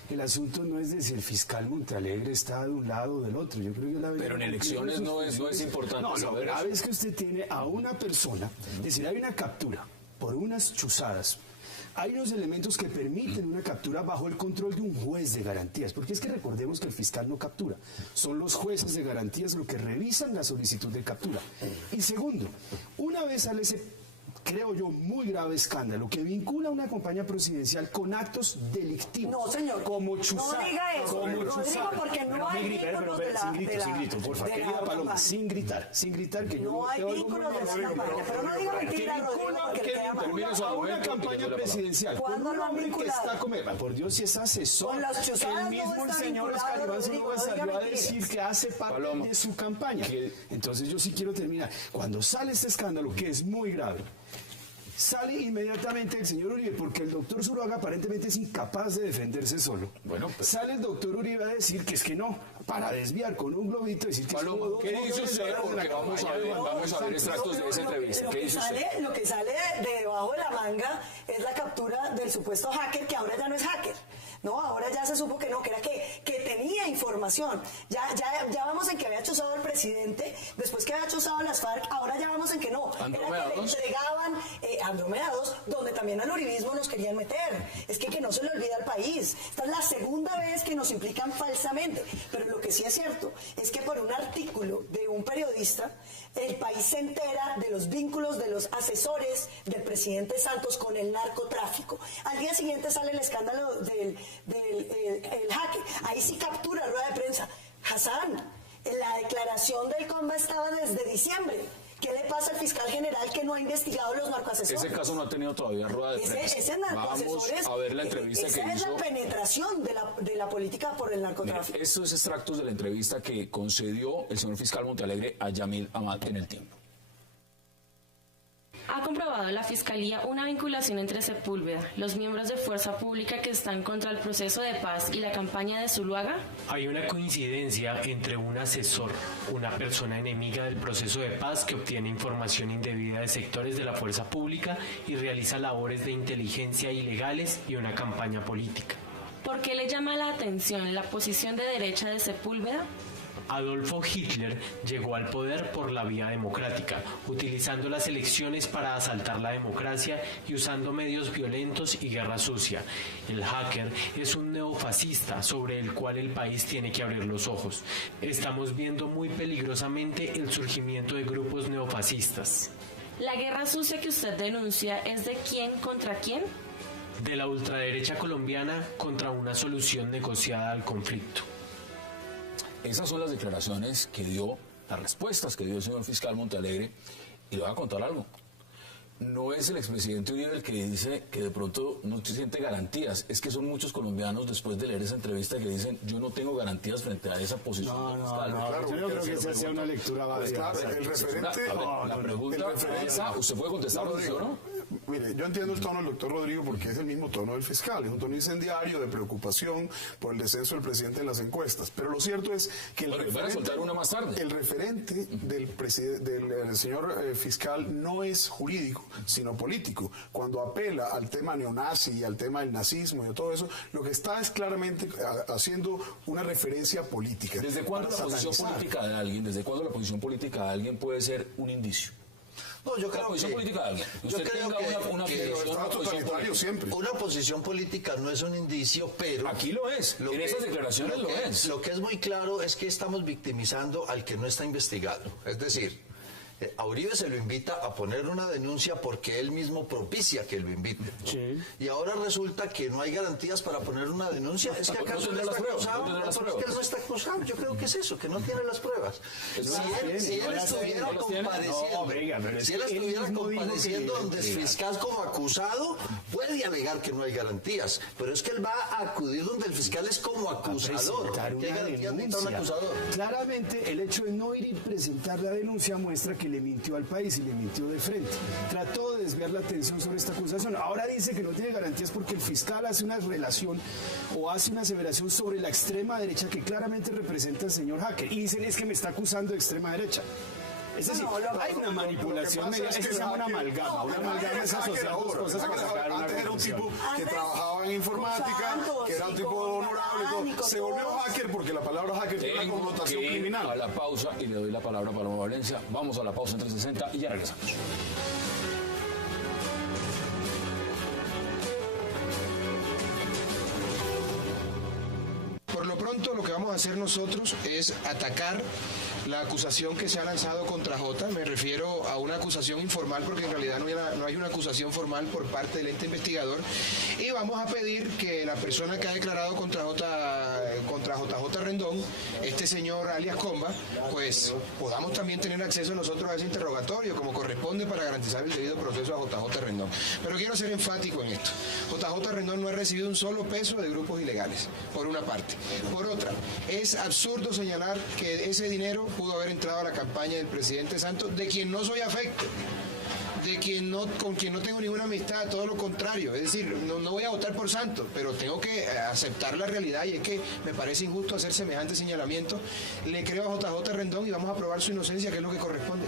el asunto no es de si el fiscal Montealegre está de un lado o del otro. Yo creo que pero en elecciones no es importante. No, lo grave es que usted tiene a una persona, es decir, hay una captura por unas chuzadas. Hay unos elementos que permiten una captura bajo el control de un juez de garantías, porque es que recordemos que el fiscal no captura, son los jueces de garantías los que revisan la solicitud de captura. Y segundo, una vez sale ese, creo yo, muy grave escándalo que vincula a una campaña presidencial con actos delictivos. No, señor. Como chuzar. No diga eso. Como Rodrigo, porque no hay vínculos de la... Sin grito, por favor. Querida Paloma, sin gritar, que yo... No hay vínculos de la campaña, pero no diga mentira, Rodrigo, porque le queda mal. A una campaña presidencial. ¿Cuándo lo han vinculado? Por Dios, si es asesor. Con las chuzadas el mismo no está señor vinculado, Escalibán Silva salió a decir que hace parte Paloma, de su campaña. Entonces yo sí quiero terminar. Cuando sale este escándalo, que es muy grave, sale inmediatamente el señor Uribe, porque el doctor Zuluaga aparentemente es incapaz de defenderse solo. Bueno, pues, sale el doctor Uribe a decir que es que no, para desviar con un globito, decir que Paloma, ¿qué dice usted? Porque vamos a ver extractos de esa entrevista. ¿Qué dice usted? Lo que sale de debajo de la manga es la captura del supuesto hacker, que ahora ya no es hacker. No, ahora ya se supo que no, que era que tenía información. Ya vamos en que había chuzado al presidente, después que había chuzado a las FARC, ahora ya vamos en que no. Era que le entregaban Andrómeda 2, donde también al uribismo nos querían meter. Es que no se le olvida al país. Esta es la segunda vez que nos implican falsamente. Pero lo que sí es cierto es que por un artículo de un periodista, el país se entera de los vínculos de los asesores del presidente Santos con el narcotráfico. Al día siguiente sale el escándalo del hacker. Ahí sí captura rueda de prensa. Hassan, la declaración del Comba estaba desde diciembre. ¿Qué le pasa al fiscal general que no ha investigado los narcoasesores? Ese caso no ha tenido todavía rueda de prensa. Ese narcoasesores, vamos a ver la entrevista que hizo. Esa es la penetración de la política por el narcotráfico. Mira, estos extractos de la entrevista que concedió el señor fiscal Montealegre a Yamil Amad en El Tiempo. ¿Ha comprobado la Fiscalía una vinculación entre Sepúlveda, los miembros de Fuerza Pública que están contra el proceso de paz y la campaña de Zuluaga? Hay una coincidencia entre un asesor, una persona enemiga del proceso de paz que obtiene información indebida de sectores de la Fuerza Pública y realiza labores de inteligencia ilegales y una campaña política. ¿Por qué le llama la atención la posición de derecha de Sepúlveda? Adolfo Hitler llegó al poder por la vía democrática, utilizando las elecciones para asaltar la democracia y usando medios violentos y guerra sucia. El hacker es un neofascista sobre el cual el país tiene que abrir los ojos. Estamos viendo muy peligrosamente el surgimiento de grupos neofascistas. ¿La guerra sucia que usted denuncia es de quién contra quién? de la ultraderecha colombiana contra una solución negociada al conflicto. Esas son las declaraciones que dio, las respuestas que dio el señor fiscal Montealegre, y le voy a contar algo. No es el expresidente Uribe el que dice que de pronto no siente garantías, es que son muchos colomdianos después de leer esa entrevista que dicen yo no tengo garantías frente a esa posición del fiscal. Claro, yo creo que esa sea una lectura válida. El referente... La pregunta esa, ¿usted puede contestar o no? Mire, yo entiendo el tono del doctor Rodrigo porque es el mismo tono del fiscal, es un tono incendiario de preocupación por el descenso del presidente en las encuestas, pero lo cierto es que van a soltar una más tarde. El referente del señor fiscal no es jurídico, sino político. Cuando apela al tema neonazi y al tema del nazismo y de todo eso, lo que está es claramente haciendo una referencia política. ¿Desde cuándo la posición política de alguien, desde cuándo la posición política de alguien puede ser un indicio? No, yo creo que política de alguien. Yo creo una posición política no es un indicio, pero aquí lo es. En esas declaraciones lo es. Lo que es muy claro es que estamos victimizando al que no está investigado. Es decir, a Uribe se lo invita a poner una denuncia porque él mismo propicia que lo invite, ¿no? Sí. Y ahora resulta que no hay garantías para poner una denuncia. ¿Es que acaso él está acusado? No, es que él no está acusado. Yo creo que es eso, que no tiene las pruebas. Si él estuviera compareciendo donde es fiscal como acusado, puede alegar que no hay garantías. Pero es que él va a acudir donde el fiscal es como acusador. ¿Qué garantías necesita un acusador? Claramente, el hecho de no ir y presentar la denuncia muestra que le mintió al país y le mintió de frente. Trató de desviar la atención sobre esta acusación. Ahora dice que no tiene garantías porque el fiscal hace una relación o hace una aseveración sobre la extrema derecha que claramente representa al señor Hacker. Y dicen es que me está acusando de extrema derecha. Es decir, hay una manipulación media, es que se llama una amalgama. Una amalgama es asociar dos cosas para sacar una antes era un tipo que trabajaba en informática, que era un tipo honorable, se volvió hacker porque la palabra hacker tiene una connotación criminal. A la pausa y le doy la palabra a Paloma Valencia. Vamos a la pausa en 360 y ya regresamos. Por lo pronto, lo que vamos a hacer nosotros es atacar la acusación que se ha lanzado contra Jota. Me refiero a una acusación informal porque en realidad no hay una acusación formal por parte del ente investigador, y vamos a pedir que la persona que ha declarado contra JJ Rendón, este señor alias Comba, pues podamos también tener acceso nosotros a ese interrogatorio como corresponde para garantizar el debido proceso a JJ Rendón. Pero quiero ser enfático en esto. JJ Rendón no ha recibido un solo peso de grupos ilegales, por una parte. Por otra, es absurdo señalar que ese dinero pudo haber entrado a la campaña del presidente Santos, de quien no soy afecto, con quien no tengo ninguna amistad, todo lo contrario. Es decir, no voy a votar por Santos, pero tengo que aceptar la realidad, y es que me parece injusto hacer semejante señalamiento. Le creo a JJ Rendón y vamos a probar su inocencia, que es lo que corresponde.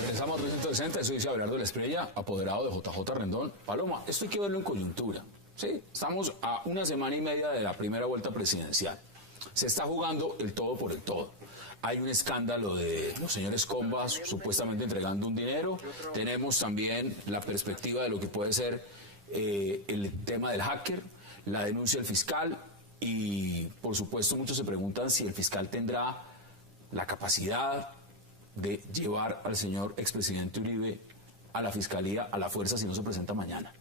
Regresamos a 360, eso dice Abelardo de la Espriella, apoderado de JJ Rendón. Paloma, esto hay que verlo en coyuntura. Sí, estamos a una semana y media de la primera vuelta presidencial. Se está jugando el todo por el todo. Hay un escándalo de los señores Combas supuestamente entregando un dinero. Tenemos también la perspectiva de lo que puede ser el tema del hacker, la denuncia del fiscal, y por supuesto muchos se preguntan si el fiscal tendrá la capacidad de llevar al señor expresidente Uribe a la fiscalía a la fuerza si no se presenta mañana.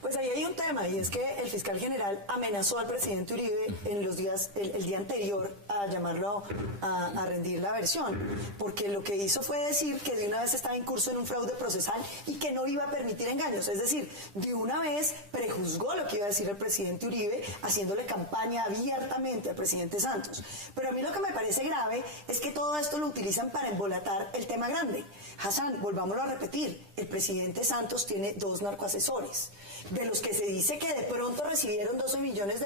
Pues ahí hay un tema, y es que el fiscal general amenazó al presidente Uribe en los días, el día anterior a llamarlo a rendir la versión, porque lo que hizo fue decir que de una vez estaba en curso en un fraude procesal y que no iba a permitir engaños. Es decir, de una vez prejuzgó lo que iba a decir el presidente Uribe, haciéndole campaña abiertamente al presidente Santos. Pero a mí lo que me parece grave es que todo esto lo utilizan para embolatar el tema grande. Hassan, volvámoslo a repetir, el presidente Santos tiene 2 narcoasesores, de los que se dice que de pronto recibieron $12 millones,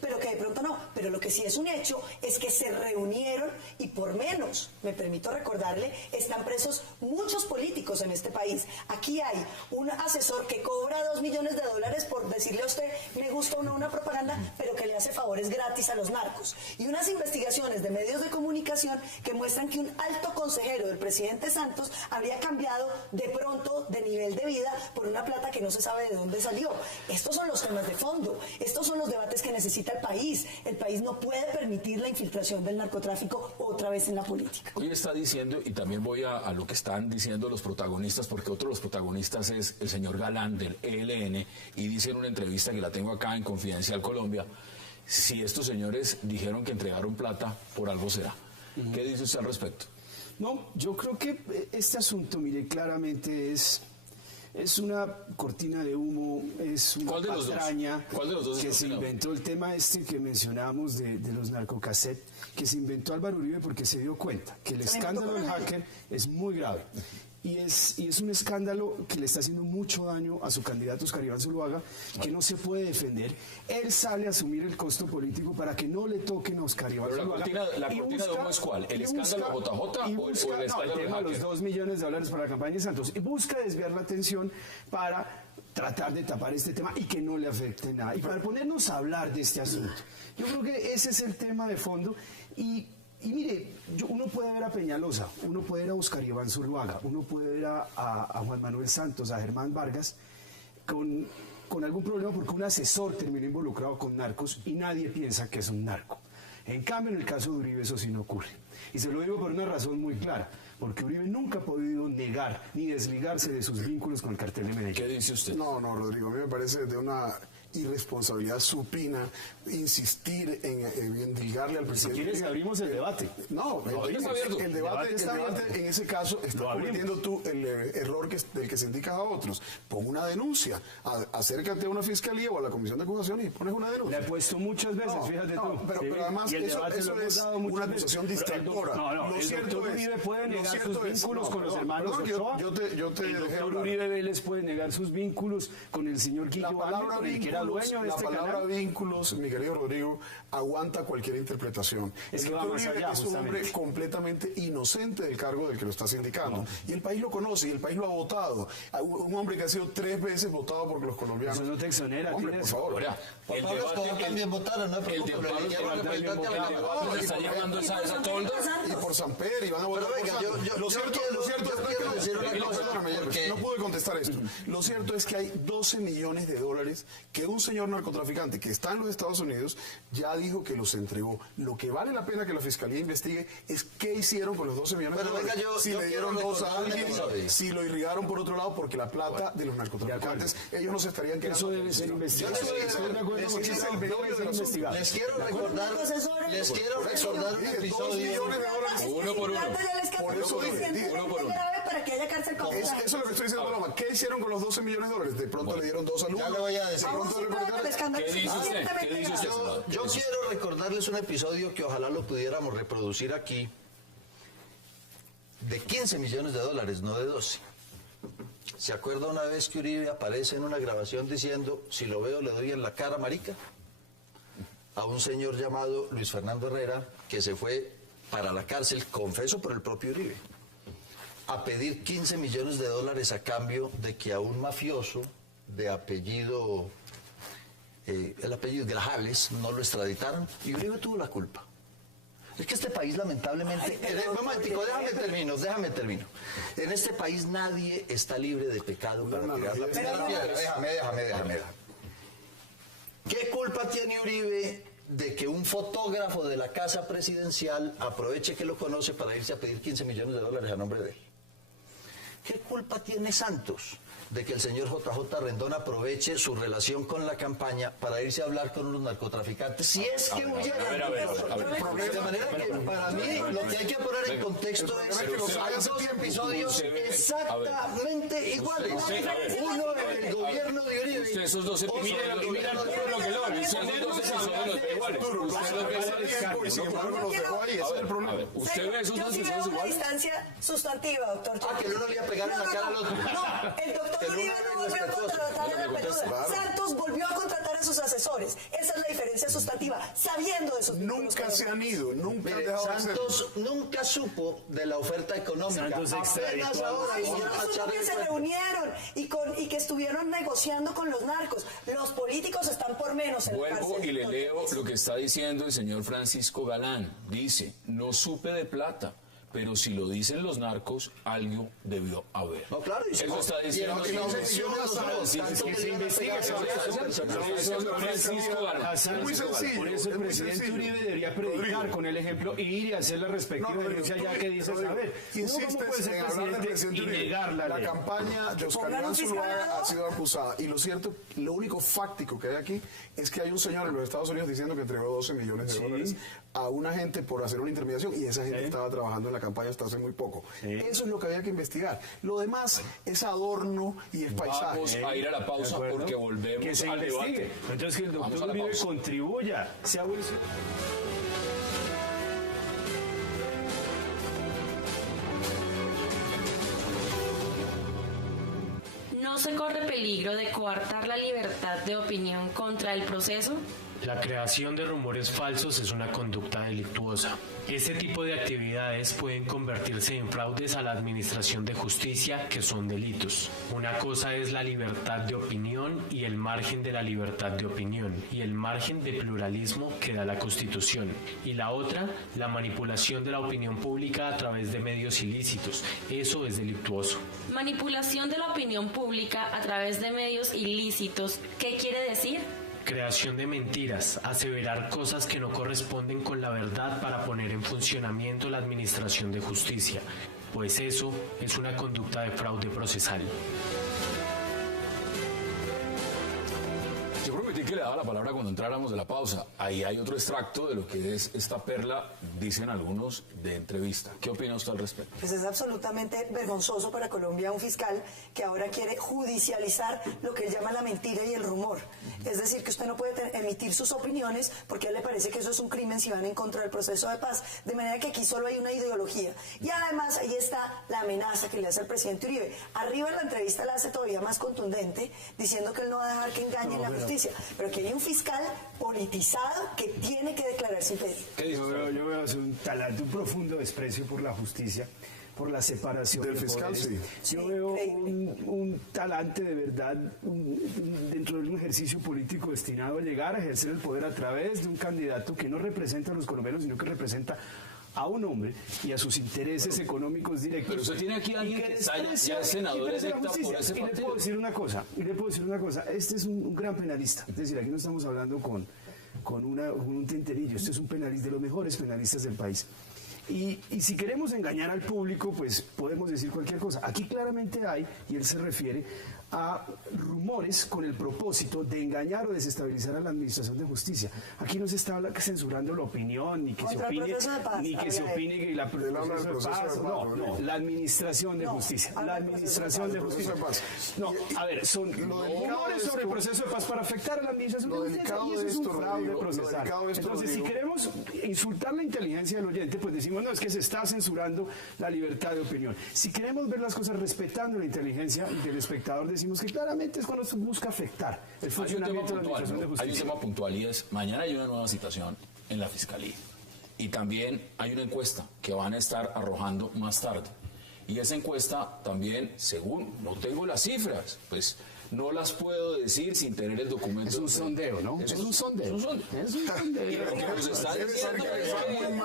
pero que de pronto no. Pero lo que sí es un hecho es que se reunieron, y por menos, me permito recordarle, están presos muchos políticos en este país. Aquí hay un asesor que cobra $2 millones por decirle a usted me gusta o no una propaganda, pero que le hace favores gratis a los narcos. Y unas investigaciones de medios de comunicación que muestran que un alto consejero del presidente Santos habría cambiado de pronto de nivel de vida por una plata que no se sabe de dónde salió. Estos son los temas de fondo, estos son los debates que necesita el país. El país no puede permitir la infiltración del narcotráfico otra vez en la política. Hoy está diciendo, y también voy a lo que están diciendo los protagonistas, porque otro de los protagonistas es el señor Galán del ELN, y dice en una entrevista que la tengo acá en Confidencial Colombia, si estos señores dijeron que entregaron plata, por algo será. ¿Qué dice usted al respecto? No, yo creo que este asunto, mire, claramente es una cortina de humo, es una patraña que se inventó el tema que mencionábamos de los narcocassettes, que se inventó Álvaro Uribe porque se dio cuenta que el escándalo del hacker es muy grave. Y es un escándalo que le está haciendo mucho daño a su candidato Oscar Iván Zuluaga, que no se puede defender. Él sale a asumir el costo político para que no le toquen a Oscar Iván Zuluaga. ¿La cortina de humo es cuál? ¿El escándalo JJ o el escándalo del hacker? Los $2 millones para la campaña de Santos. Y busca desviar la atención para tratar de tapar este tema y que no le afecte nada. Y para ponernos a hablar de este asunto. Yo creo que ese es el tema de fondo. Y mire, uno puede ver a Peñalosa, uno puede ver a Oscar Iván Zuluaga, uno puede ver a Juan Manuel Santos, a Germán Vargas, con algún problema porque un asesor terminó involucrado con narcos y nadie piensa que es un narco. En cambio, en el caso de Uribe eso sí no ocurre. Y se lo digo por una razón muy clara, porque Uribe nunca ha podido negar ni desligarse de sus vínculos con el cartel de Medellín. ¿Qué dice usted? No, Rodrigo, a mí me parece de una irresponsabilidad supina insistir en endilgarle al presidente. Si quieres abrimos el debate. No, el debate en ese caso está cometiendo tú el error del que se indica a otros. Pon una denuncia, acércate a una fiscalía o a la comisión de acusación y pones una denuncia. Le he puesto muchas veces, fíjate tú. Pero además eso es una acusación distractora. No, el doctor Uribe puede negar sus vínculos con los hermanos Ochoa. El doctor Uribe Vélez puede negar sus vínculos con el señor Guillo Valle, que era dueño de este palabra canal. Vínculos, mi querido Rodrigo, aguanta cualquier interpretación. El doctor Uribe es un hombre completamente inocente del cargo del que lo estás indicando. Y el país lo conoce y el país lo ha votado. Un hombre que ha sido 3 veces votado por los colombianos. Eso no te exonera. Hombre, por favor. El debate también votaron, ¿no? El debate está llamando esa tolda. Y por Samper y van a votar por Santos. Lo cierto es que no pude contestar esto. Lo cierto es que hay $12 millones que un señor narcotraficante que está en los Estados Unidos ya dijo que los entregó. Lo que vale la pena que la fiscalía investigue es qué hicieron con los $12 millones de dólares. Si le dieron dos a alguien, si lo irrigaron por otro lado, porque la plata de los narcotraficantes, ellos no se estarían quedando. Eso debe ser investigado. Les quiero recordar un episodio. Uno por uno. Por eso dije, para que haya cárcel con eso es lo que estoy diciendo, Paloma. ¿Qué hicieron con los $12 millones de dólares? De pronto le dieron 2 al uno. Ya le voy a decir. ¿Qué dice usted? Yo quiero recordarles un episodio que ojalá lo pudiéramos reproducir aquí, de $15 millones, no de 12. ¿Se acuerda una vez que Uribe aparece en una grabación diciendo, si lo veo le doy en la cara, marica? A un señor llamado Luis Fernando Herrera, que se fue para la cárcel, confeso, por el propio Uribe, a pedir $15 millones a cambio de que a un mafioso de apellido, el apellido Grajales, no lo extraditaron, y Uribe tuvo la culpa. Es que este país, lamentablemente... déjame termino. En este país nadie está libre de pecado para tirar la piedra. Déjame. ¿Qué culpa tiene Uribe de que un fotógrafo de la casa presidencial aproveche que lo conoce para irse a pedir $15 millones a nombre de él? ¿Qué culpa tiene Santos de que el señor JJ Rendón aproveche su relación con la campaña para irse a hablar con unos narcotraficantes? Si es que hubiera... De manera que para mí lo que hay que poner en contexto es que hay 2 episodios exactamente iguales. Uno en el gobierno de Uribe. Esos 2 episodios iguales. Usted ve esos 2 episodios iguales. Una distancia sustantiva, doctor. Que no le iba a pegar en la cara al otro. No, el doctor Uribe no volvió a contratar a la peluda. Santos volvió a contratar a sus asesores. Esa es la diferencia sustativa, sabiendo de esos vínculos. Nunca se han ido, nunca han dejado de ser. Santos nunca supo de la oferta económica. Apenas ahora que se reunieron y que estuvieron negociando con los narcos. Los políticos están por menos en la cárcel. Vuelvo y le leo lo que está diciendo el señor Francisco Galán. Dice, no supe de plata, pero si lo dicen los narcos, algo debió haber. No, claro, y eso está diciendo que se investigue es muy sencillo. Por eso el presidente Uribe debería predicar con el ejemplo, ir y hacer la respectiva denuncia ya que dice, a ver, insistes en hablar del presidente Uribe. La campaña de Oscar Iván Zuluaga ha sido acusada, y lo único fáctico que hay aquí es que hay un señor en los Estados Unidos diciendo que entregó 12 millones de dólares a una gente por hacer una intermediación, y esa gente estaba trabajando en la campaña hasta hace muy poco. Eso es lo que había que investigar. Lo demás es adorno y es paisaje. Vamos a ir a la pausa porque volvemos que se al investigue. debate. Entonces que el doctor Uribe contribuya, sea bueno. ¿No se corre peligro de coartar la libertad de opinión contra el proceso? La creación de rumores falsos es una conducta delictuosa. Este tipo de actividades pueden convertirse en fraudes a la administración de justicia, que son delitos. Una cosa es la libertad de opinión y el margen de la libertad de opinión y el margen de pluralismo que da la Constitución. Y la otra, la manipulación de la opinión pública a través de medios ilícitos. Eso es delictuoso. Manipulación de la opinión pública a través de medios ilícitos, ¿qué quiere decir? Creación de mentiras, aseverar cosas que no corresponden con la verdad para poner en funcionamiento la administración de justicia, pues eso es una conducta de fraude procesal. Yo prometí que le daba la palabra cuando entráramos de la pausa. Ahí hay otro extracto de lo que es esta perla, dicen algunos, de entrevista. ¿Qué opina usted al respecto? Pues es absolutamente vergonzoso para Colombia un fiscal que ahora quiere judicializar lo que él llama la mentira y el rumor. Es decir, que usted no puede emitir sus opiniones porque a él le parece que eso es un crimen si van en contra del proceso de paz. De manera que aquí solo hay una ideología. Y además ahí está la amenaza que le hace el presidente Uribe. Arriba en la entrevista la hace todavía más contundente, diciendo que él no va a dejar que engañen la justicia. Pero que hay un fiscal politizado que tiene que declararse impedido. Yo veo un talante, un profundo desprecio por la justicia, por la separación del de fiscal, poderes. sí. Yo veo un talante de verdad dentro de un ejercicio político destinado a llegar a ejercer el poder a través de un candidato que no representa a los colombianos, sino que representa a un hombre y a sus intereses económicos directos. Pero usted tiene aquí a alguien que ya es senador electa por ese partido. Y le puedo decir una cosa, este es un gran penalista. Es decir, aquí no estamos hablando con un tinterillo, este es un penalista, de los mejores penalistas del país. Y si queremos engañar al público, pues podemos decir cualquier cosa. Aquí claramente hay, y él se refiere a rumores con el propósito de engañar o desestabilizar a la administración de justicia. Aquí no se está censurando la opinión, ni que se opine que la proceso de paz. No, la administración de justicia. La administración de justicia. No, a ver, son rumores sobre el proceso de paz para afectar a la administración de justicia, y eso es un fraude procesal. Entonces, si queremos insultar la inteligencia del oyente, pues decimos, no, es que se está censurando la libertad de opinión. Si queremos ver las cosas respetando la inteligencia del espectador, decimos que claramente es cuando se busca afectar el funcionamiento de la administración de justicia. Hay un tema puntual, y es, mañana hay una nueva citación en la Fiscalía. Y también hay una encuesta que van a estar arrojando más tarde. Y esa encuesta también, según, no tengo las cifras, pues no las puedo decir sin tener el documento. Es un sondeo, ¿no? Es un sondeo. Y lo que nos está diciendo está muy bien.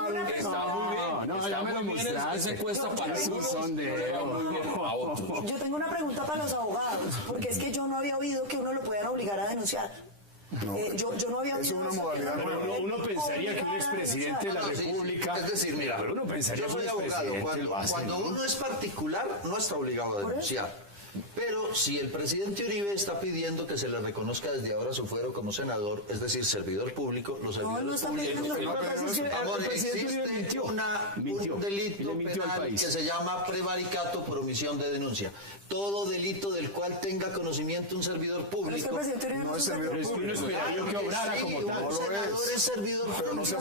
No, ya me lo mostraste. Esa encuesta para un sondeo a otros. Yo tengo una pregunta para los abogados, porque es que yo no había oído que uno lo pudieran obligar a denunciar. No, yo no había es una modalidad. Uno pensaría que un expresidente de la República. Es decir, mira, pero uno pensaría yo soy que un abogado. expresidente lo hace, Cuando uno es particular, no está obligado a denunciar. Pero si el presidente Uribe está pidiendo que se le reconozca desde ahora su fuero como senador, es decir, servidor público, los servidores públicos, existe un delito penal que se llama prevaricato por omisión de denuncia. Todo delito del cual tenga conocimiento un servidor público No es servidor público. Uno esperaría que obrara como tal. Un senador es servidor público. No se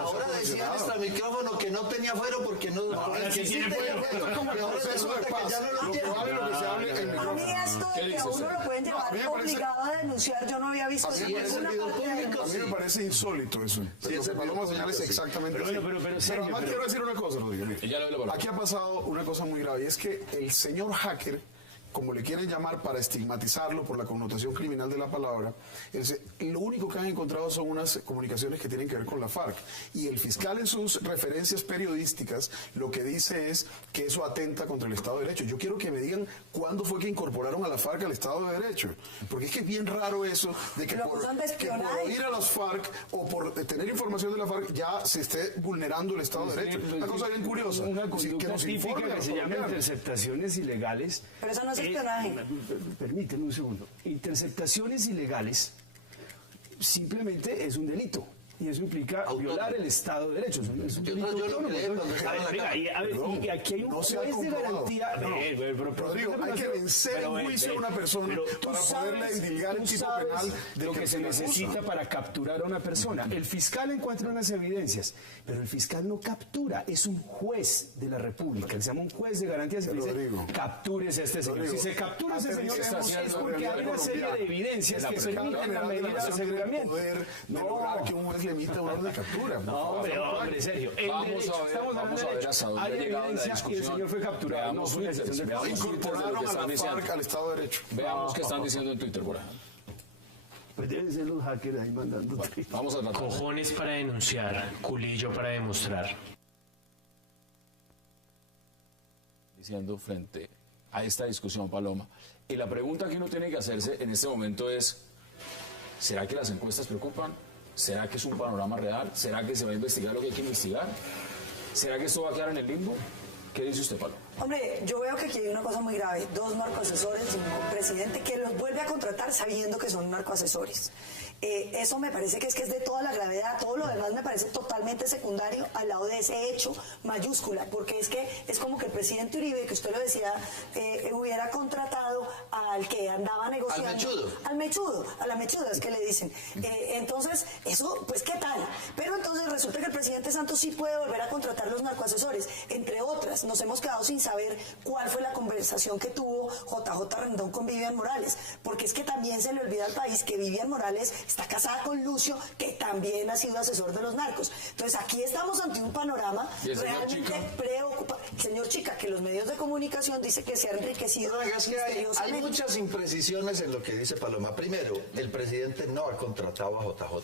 ahora decía hasta micrófono que no tenía fuero porque no existe fuero. Lo probable lo que se hable en A mí esto de que a uno lo pueden llevar obligado a denunciar, yo no había visto eso. A mí me parece insólito eso. Lo que Paloma señala es exactamente así. Pero además quiero decir una cosa, Rodrigo. Aquí ha pasado una cosa muy grave, y es que el señor hacker como le quieren llamar, para estigmatizarlo por la connotación criminal de la palabra, lo único que han encontrado son unas comunicaciones que tienen que ver con la FARC. Y el fiscal en sus referencias periodísticas lo que dice es que eso atenta contra el Estado de Derecho. Yo quiero que me digan cuándo fue que incorporaron a la FARC al Estado de Derecho. Porque es que es bien raro eso de que por ir a las FARC o por tener información de la FARC ya se esté vulnerando el Estado de Derecho. Una cosa bien curiosa. Una conducta típica que se llama interceptaciones ilegales. Pero eso no es espionaje. Permíteme un segundo. Interceptaciones ilegales simplemente es un delito. Y eso implica violar el Estado de Derecho. Es un delito autónomo. Y aquí hay un juez de garantía. Rodrigo, hay que vencer en juicio a una persona para poderle endilgar el tipo penal de lo que se necesita para capturar a una persona. El fiscal encuentra unas evidencias, pero el fiscal no captura, es un juez de la República, se llama un juez de garantías y dice, captúrese a este señor. Si se captura a ese señor es porque hay una serie de evidencias que permiten la medida de aseguramiento. Le emite una orden de captura. No, hombre, Sergio. Vamos a ver hasta dónde ha llegado la discusión. Y el señor fue capturado. Incorporaron a la FARC al Estado de Derecho. Veamos qué están diciendo en Twitter, por ejemplo. Pues deben ser los hackers ahí mandando. Vamos a tratar. Cojones para denunciar, culillo para demostrar. Diciendo frente a esta discusión, Paloma. Y la pregunta que uno tiene que hacerse en este momento es, ¿será que las encuestas preocupan? ¿Será que es un panorama real? ¿Será que se va a investigar lo que hay que investigar? ¿Será que esto va a quedar en el limbo? ¿Qué dice usted, Pablo? Hombre, yo veo que aquí hay una cosa muy grave. 2 narcoasesores y un presidente que los vuelve a contratar sabiendo que son narcoasesores. Eso me parece que es de toda la gravedad. Todo lo demás me parece totalmente secundario al lado de ese hecho mayúscula, porque es como que el presidente Uribe, que usted lo decía, hubiera contratado al que andaba negociando. Al mechudo. A la mechuda es que le dicen. Entonces, eso, pues, ¿qué tal? Pero entonces resulta que el presidente Santos sí puede volver a contratar los narcoasesores. Entre otras, nos hemos quedado sin saber cuál fue la conversación que tuvo JJ Rendón con Vivian Morales, porque es que también se le olvida al país que Vivian Morales está casada con Lucio, que también ha sido asesor de los narcos. Entonces aquí estamos ante un panorama realmente preocupante. Señor Chica, que los medios de comunicación dicen que se ha enriquecido. Hay muchas imprecisiones en lo que dice Paloma. Primero, el presidente no ha contratado a JJ.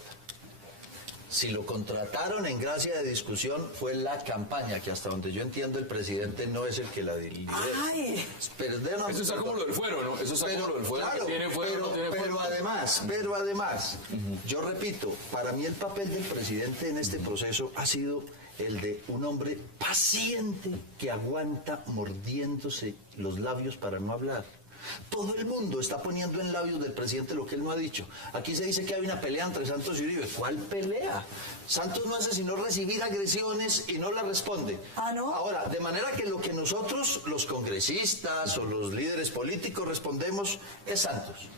Si lo contrataron en gracia de discusión fue la campaña, que hasta donde yo entiendo el presidente no es el que la lidera. Eso está como lo del fuero, ¿no? Eso está como lo del fuero. Claro, ¿Tiene fuero, no tiene fuero? Pero además, yo repito, para mí el papel del presidente en este proceso ha sido el de un hombre paciente que aguanta mordiéndose los labios para no hablar. Todo el mundo está poniendo en labios del presidente lo que él no ha dicho. Aquí se dice que hay una pelea entre Santos y Uribe. ¿Cuál pelea? Santos no hace sino recibir agresiones y no las responde. ¿No? Ahora, de manera que lo que nosotros, los congresistas o los líderes políticos, respondemos es Santos.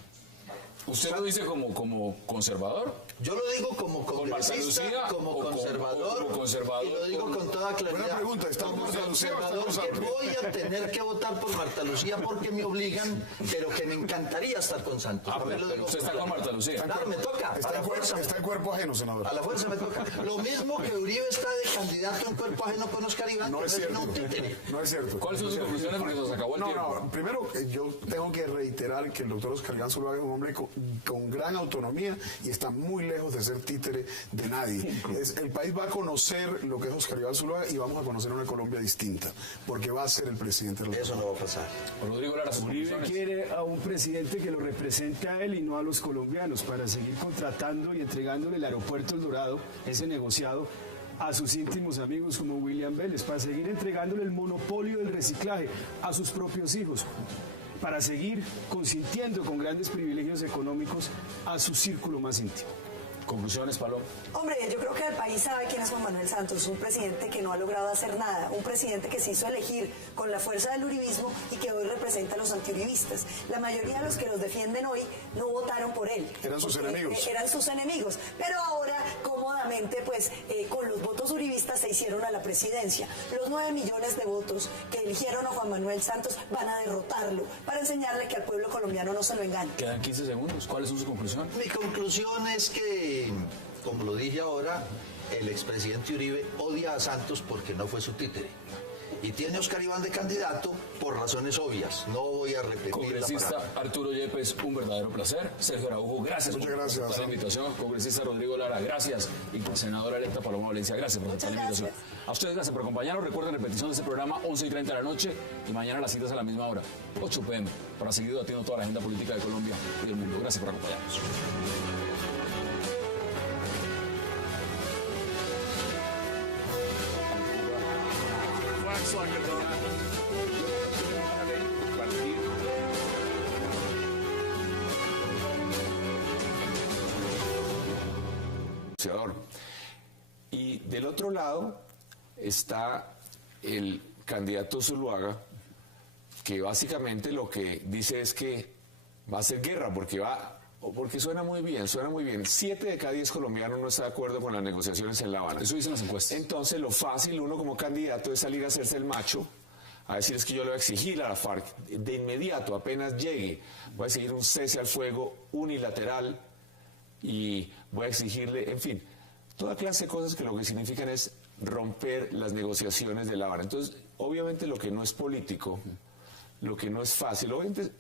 ¿Usted lo dice como conservador? Yo lo digo como congresista, como conservador, y lo digo con toda claridad. Buena pregunta, ¿está Marta Lucía o está Rosa? Voy a tener que votar por Marta Lucía porque me obligan, pero que me encantaría estar con Santos. Pero usted está con Marta Lucía. Claro, me toca. Está en cuerpo ajeno, senador. A la fuerza me toca. Lo mismo que Uribe está de candidato en cuerpo ajeno con Oscar Iván. No es cierto. No es cierto. ¿Cuáles son sus conclusiones? Porque se nos acabó el tiempo. No, primero yo tengo que reiterar que el doctor Oscar Iván Zuluaga es un hombre con gran autonomía y está muy lejos de ser títere de nadie. El país va a conocer lo que es Oscar Iván Zuluaga y vamos a conocer una Colombia distinta, porque va a ser el presidente. Eso no va a pasar. Rodrigo Lara, Uribe quiere a un presidente que lo represente a él y no a los colombianos para seguir contratando y entregándole el aeropuerto El Dorado, ese negociado, a sus íntimos amigos como William Vélez, para seguir entregándole el monopolio del reciclaje a sus propios hijos, para seguir consintiendo con grandes privilegios económicos a su círculo más íntimo. ¿Conclusiones, Paloma? Hombre, yo creo que el país sabe quién es Juan Manuel Santos, un presidente que no ha logrado hacer nada, un presidente que se hizo elegir con la fuerza del uribismo y que hoy representa a los antiuribistas. La mayoría de los que los defienden hoy no votaron por él. Eran sus enemigos. Eran sus enemigos, pero ahora cómodamente, pues, con los votos uribistas se hicieron a la presidencia. Los 9 millones de votos que eligieron a Juan Manuel Santos van a derrotarlo, para enseñarle que al pueblo colombiano no se lo engaña. Quedan 15 segundos. ¿Cuál es su conclusión? Mi conclusión es que, como lo dije ahora, el expresidente Uribe odia a Santos porque no fue su títere. y tiene a Oscar Iván de candidato por razones obvias. No voy a repetir. Congresista Arturo Yepes, un verdadero placer. Sergio Araujo, gracias por aceptar la invitación. Congresista Rodrigo Lara, gracias. Y senadora electa Paloma Valencia, gracias por aceptar la invitación. A ustedes, gracias por acompañarnos. Recuerden, repetición de este programa, 11:30 de la noche, y mañana las citas a la misma hora, 8 p.m., para seguir debatiendo toda la agenda política de Colombia y del mundo. Gracias por acompañarnos. Y del otro lado está el candidato Zuluaga, que básicamente lo que dice es que va a hacer guerra, porque suena muy bien. 7 de cada 10 colombianos no está de acuerdo con las negociaciones en La Habana. Eso dicen las encuestas. Entonces lo fácil, uno como candidato, es salir a hacerse el macho, a decir es que yo le voy a exigir a la FARC de inmediato, apenas llegue, voy a exigir un cese al fuego unilateral y voy a exigirle, en fin, toda clase de cosas que lo que significan es romper las negociaciones de La Habana. Entonces, obviamente lo que no es político, lo que no es fácil, obviamente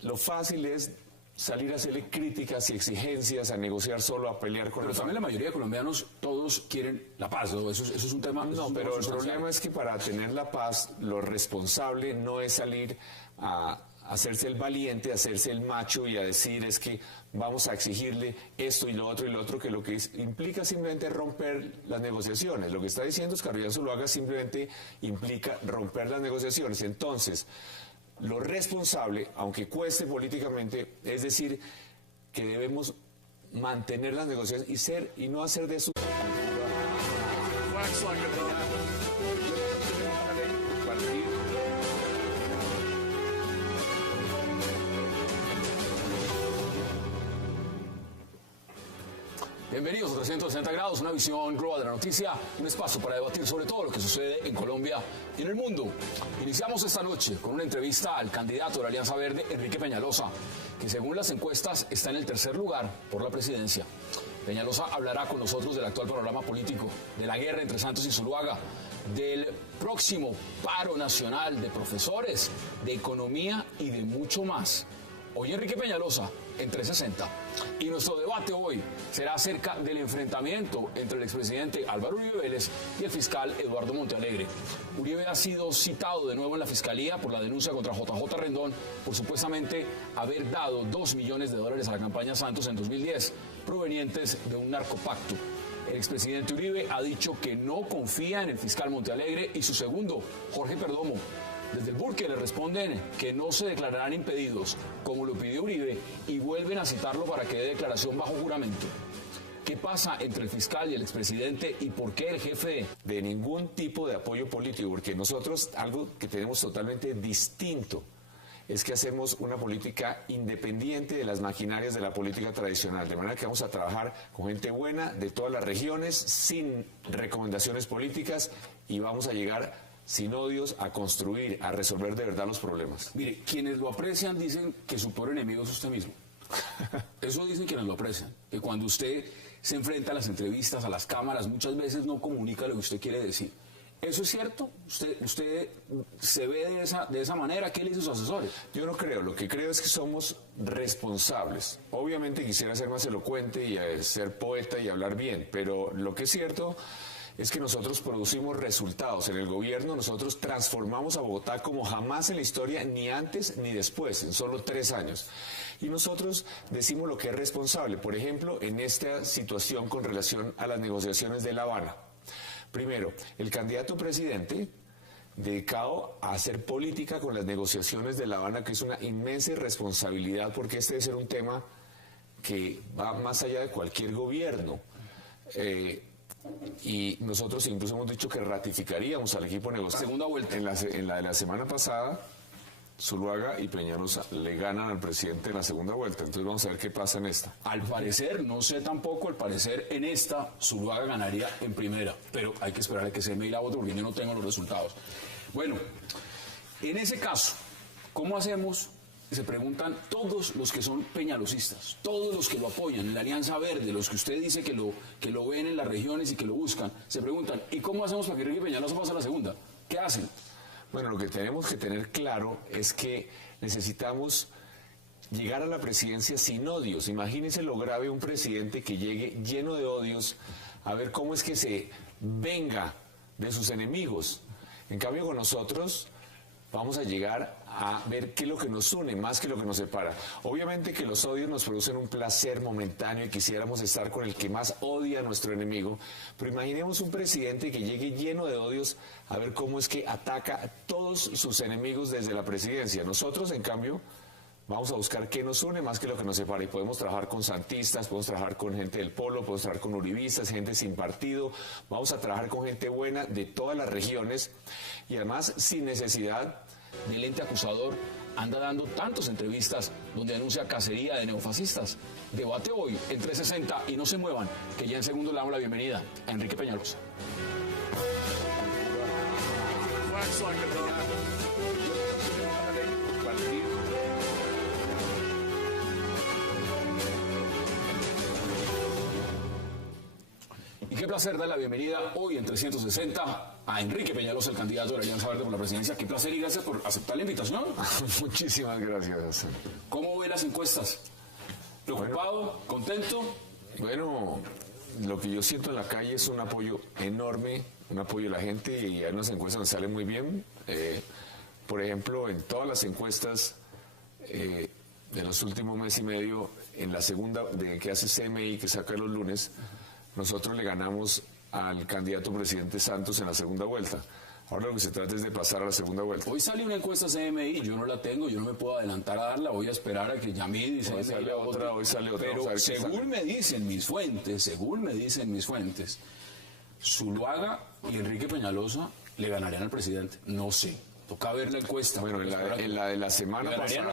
lo fácil es salir a hacerle críticas y exigencias, a negociar solo, a pelear con... Pero también la mayoría de colombianos, todos quieren la paz, ¿no? Eso es un tema... No, pero el problema es que para tener la paz, lo responsable no es salir a hacerse el valiente, a hacerse el macho y a decir es que vamos a exigirle esto y lo otro, que lo que implica simplemente romper las negociaciones. Lo que está diciendo Oscar Iván Zuluaga simplemente implica romper las negociaciones. Entonces, lo responsable, aunque cueste políticamente, es decir, que debemos mantener las negociaciones y no hacer de eso... Bienvenidos a 360 grados, una visión global de la noticia, un espacio para debatir sobre todo lo que sucede en Colombia y en el mundo. Iniciamos esta noche con una entrevista al candidato de la Alianza Verde, Enrique Peñalosa, que según las encuestas está en el tercer lugar por la presidencia. Peñalosa hablará con nosotros del actual panorama político, de la guerra entre Santos y Zuluaga, del próximo paro nacional de profesores, de economía y de mucho más. Hoy Enrique Peñalosa en 360. Y nuestro debate hoy será acerca del enfrentamiento entre el expresidente Álvaro Uribe Vélez y el fiscal Eduardo Montealegre. Uribe ha sido citado de nuevo en la fiscalía por la denuncia contra JJ Rendón por supuestamente haber dado $2 millones a la campaña Santos en 2010, provenientes de un narcopacto. El expresidente Uribe ha dicho que no confía en el fiscal Montealegre y su segundo, Jorge Perdomo. Desde el Burque le responden que no se declararán impedidos, como lo pidió Uribe, y vuelven a citarlo para que dé declaración bajo juramento. ¿Qué pasa entre el fiscal y el expresidente y por qué el jefe de ningún tipo de apoyo político? Porque nosotros, algo que tenemos totalmente distinto, es que hacemos una política independiente de las maquinarias de la política tradicional, de manera que vamos a trabajar con gente buena de todas las regiones, sin recomendaciones políticas, y vamos a llegar sin odios, a construir, a resolver de verdad los problemas. Mire, quienes lo aprecian dicen que su peor enemigo es usted mismo. Eso dicen quienes lo aprecian. Que cuando usted se enfrenta a las entrevistas, a las cámaras, muchas veces no comunica lo que usted quiere decir. ¿Eso es cierto? ¿Usted se ve de esa manera? ¿Qué le dicen sus asesores? Yo no creo. Lo que creo es que somos responsables. Obviamente quisiera ser más elocuente y ser poeta y hablar bien, pero lo que es cierto es que nosotros producimos resultados. En el gobierno nosotros transformamos a Bogotá como jamás en la historia, ni antes ni después, en solo 3 años. Y nosotros decimos lo que es responsable. Por ejemplo, en esta situación con relación a las negociaciones de La Habana. Primero, el candidato presidente dedicado a hacer política con las negociaciones de La Habana, que es una inmensa irresponsabilidad, porque este debe ser un tema que va más allá de cualquier gobierno. Y nosotros incluso hemos dicho que ratificaríamos al equipo negociador. Segunda vuelta. En la de la semana pasada, Zuluaga y Peñalosa le ganan al presidente en la segunda vuelta. Entonces vamos a ver qué pasa en esta. Al parecer, no sé tampoco, al parecer en esta Zuluaga ganaría en primera, pero hay que esperar a que se me la voto porque yo no tengo los resultados. Bueno, en ese caso, ¿cómo hacemos se preguntan todos los que son peñalosistas, todos los que lo apoyan, en la Alianza Verde, los que usted dice que lo ven en las regiones y que lo buscan, se preguntan, ¿y cómo hacemos para que Enrique Peñalosa pase a la segunda? ¿Qué hacen? Bueno, lo que tenemos que tener claro es que necesitamos llegar a la presidencia sin odios. Imagínense lo grave un presidente que llegue lleno de odios a ver cómo es que se venga de sus enemigos. En cambio, con nosotros vamos a llegar a ver qué es lo que nos une más que lo que nos separa. Obviamente que los odios nos producen un placer momentáneo y quisiéramos estar con el que más odia a nuestro enemigo, pero imaginemos un presidente que llegue lleno de odios a ver cómo es que ataca a todos sus enemigos desde la presidencia. Nosotros, en cambio, vamos a buscar qué nos une más que lo que nos separa, y podemos trabajar con santistas, podemos trabajar con gente del polo, podemos trabajar con uribistas, gente sin partido, vamos a trabajar con gente buena de todas las regiones y además sin necesidad del ente acusador. Anda dando tantas entrevistas donde anuncia cacería de neofascistas. Debate hoy en 360 y no se muevan, que ya en segundo le damos la bienvenida a Enrique Peñalosa. Y qué placer dar la bienvenida hoy en 360 a Enrique Peñalosa, el candidato de la Alianza Verde por la presidencia. Qué placer y gracias por aceptar la invitación. Muchísimas gracias. ¿Cómo ve las encuestas? ¿Preocupado? ¿Contento? Bueno, lo que yo siento en la calle es un apoyo enorme, un apoyo de la gente, y hay unas encuestas que salen muy bien. Por ejemplo, en todas las encuestas de los últimos mes y medio, en la segunda de que hace CMI, que saca los lunes, nosotros le ganamos al candidato presidente Santos en la segunda vuelta. Ahora lo que se trata es de pasar a la segunda vuelta. Hoy sale una encuesta CMI, yo no la tengo, yo no me puedo adelantar a darla, voy a esperar a que Yamid y hoy sale otra. Pero según me dicen mis fuentes, Zuluaga y Enrique Peñalosa le ganarían al presidente. No sé, toca ver la encuesta. Bueno, en la de la semana pasada,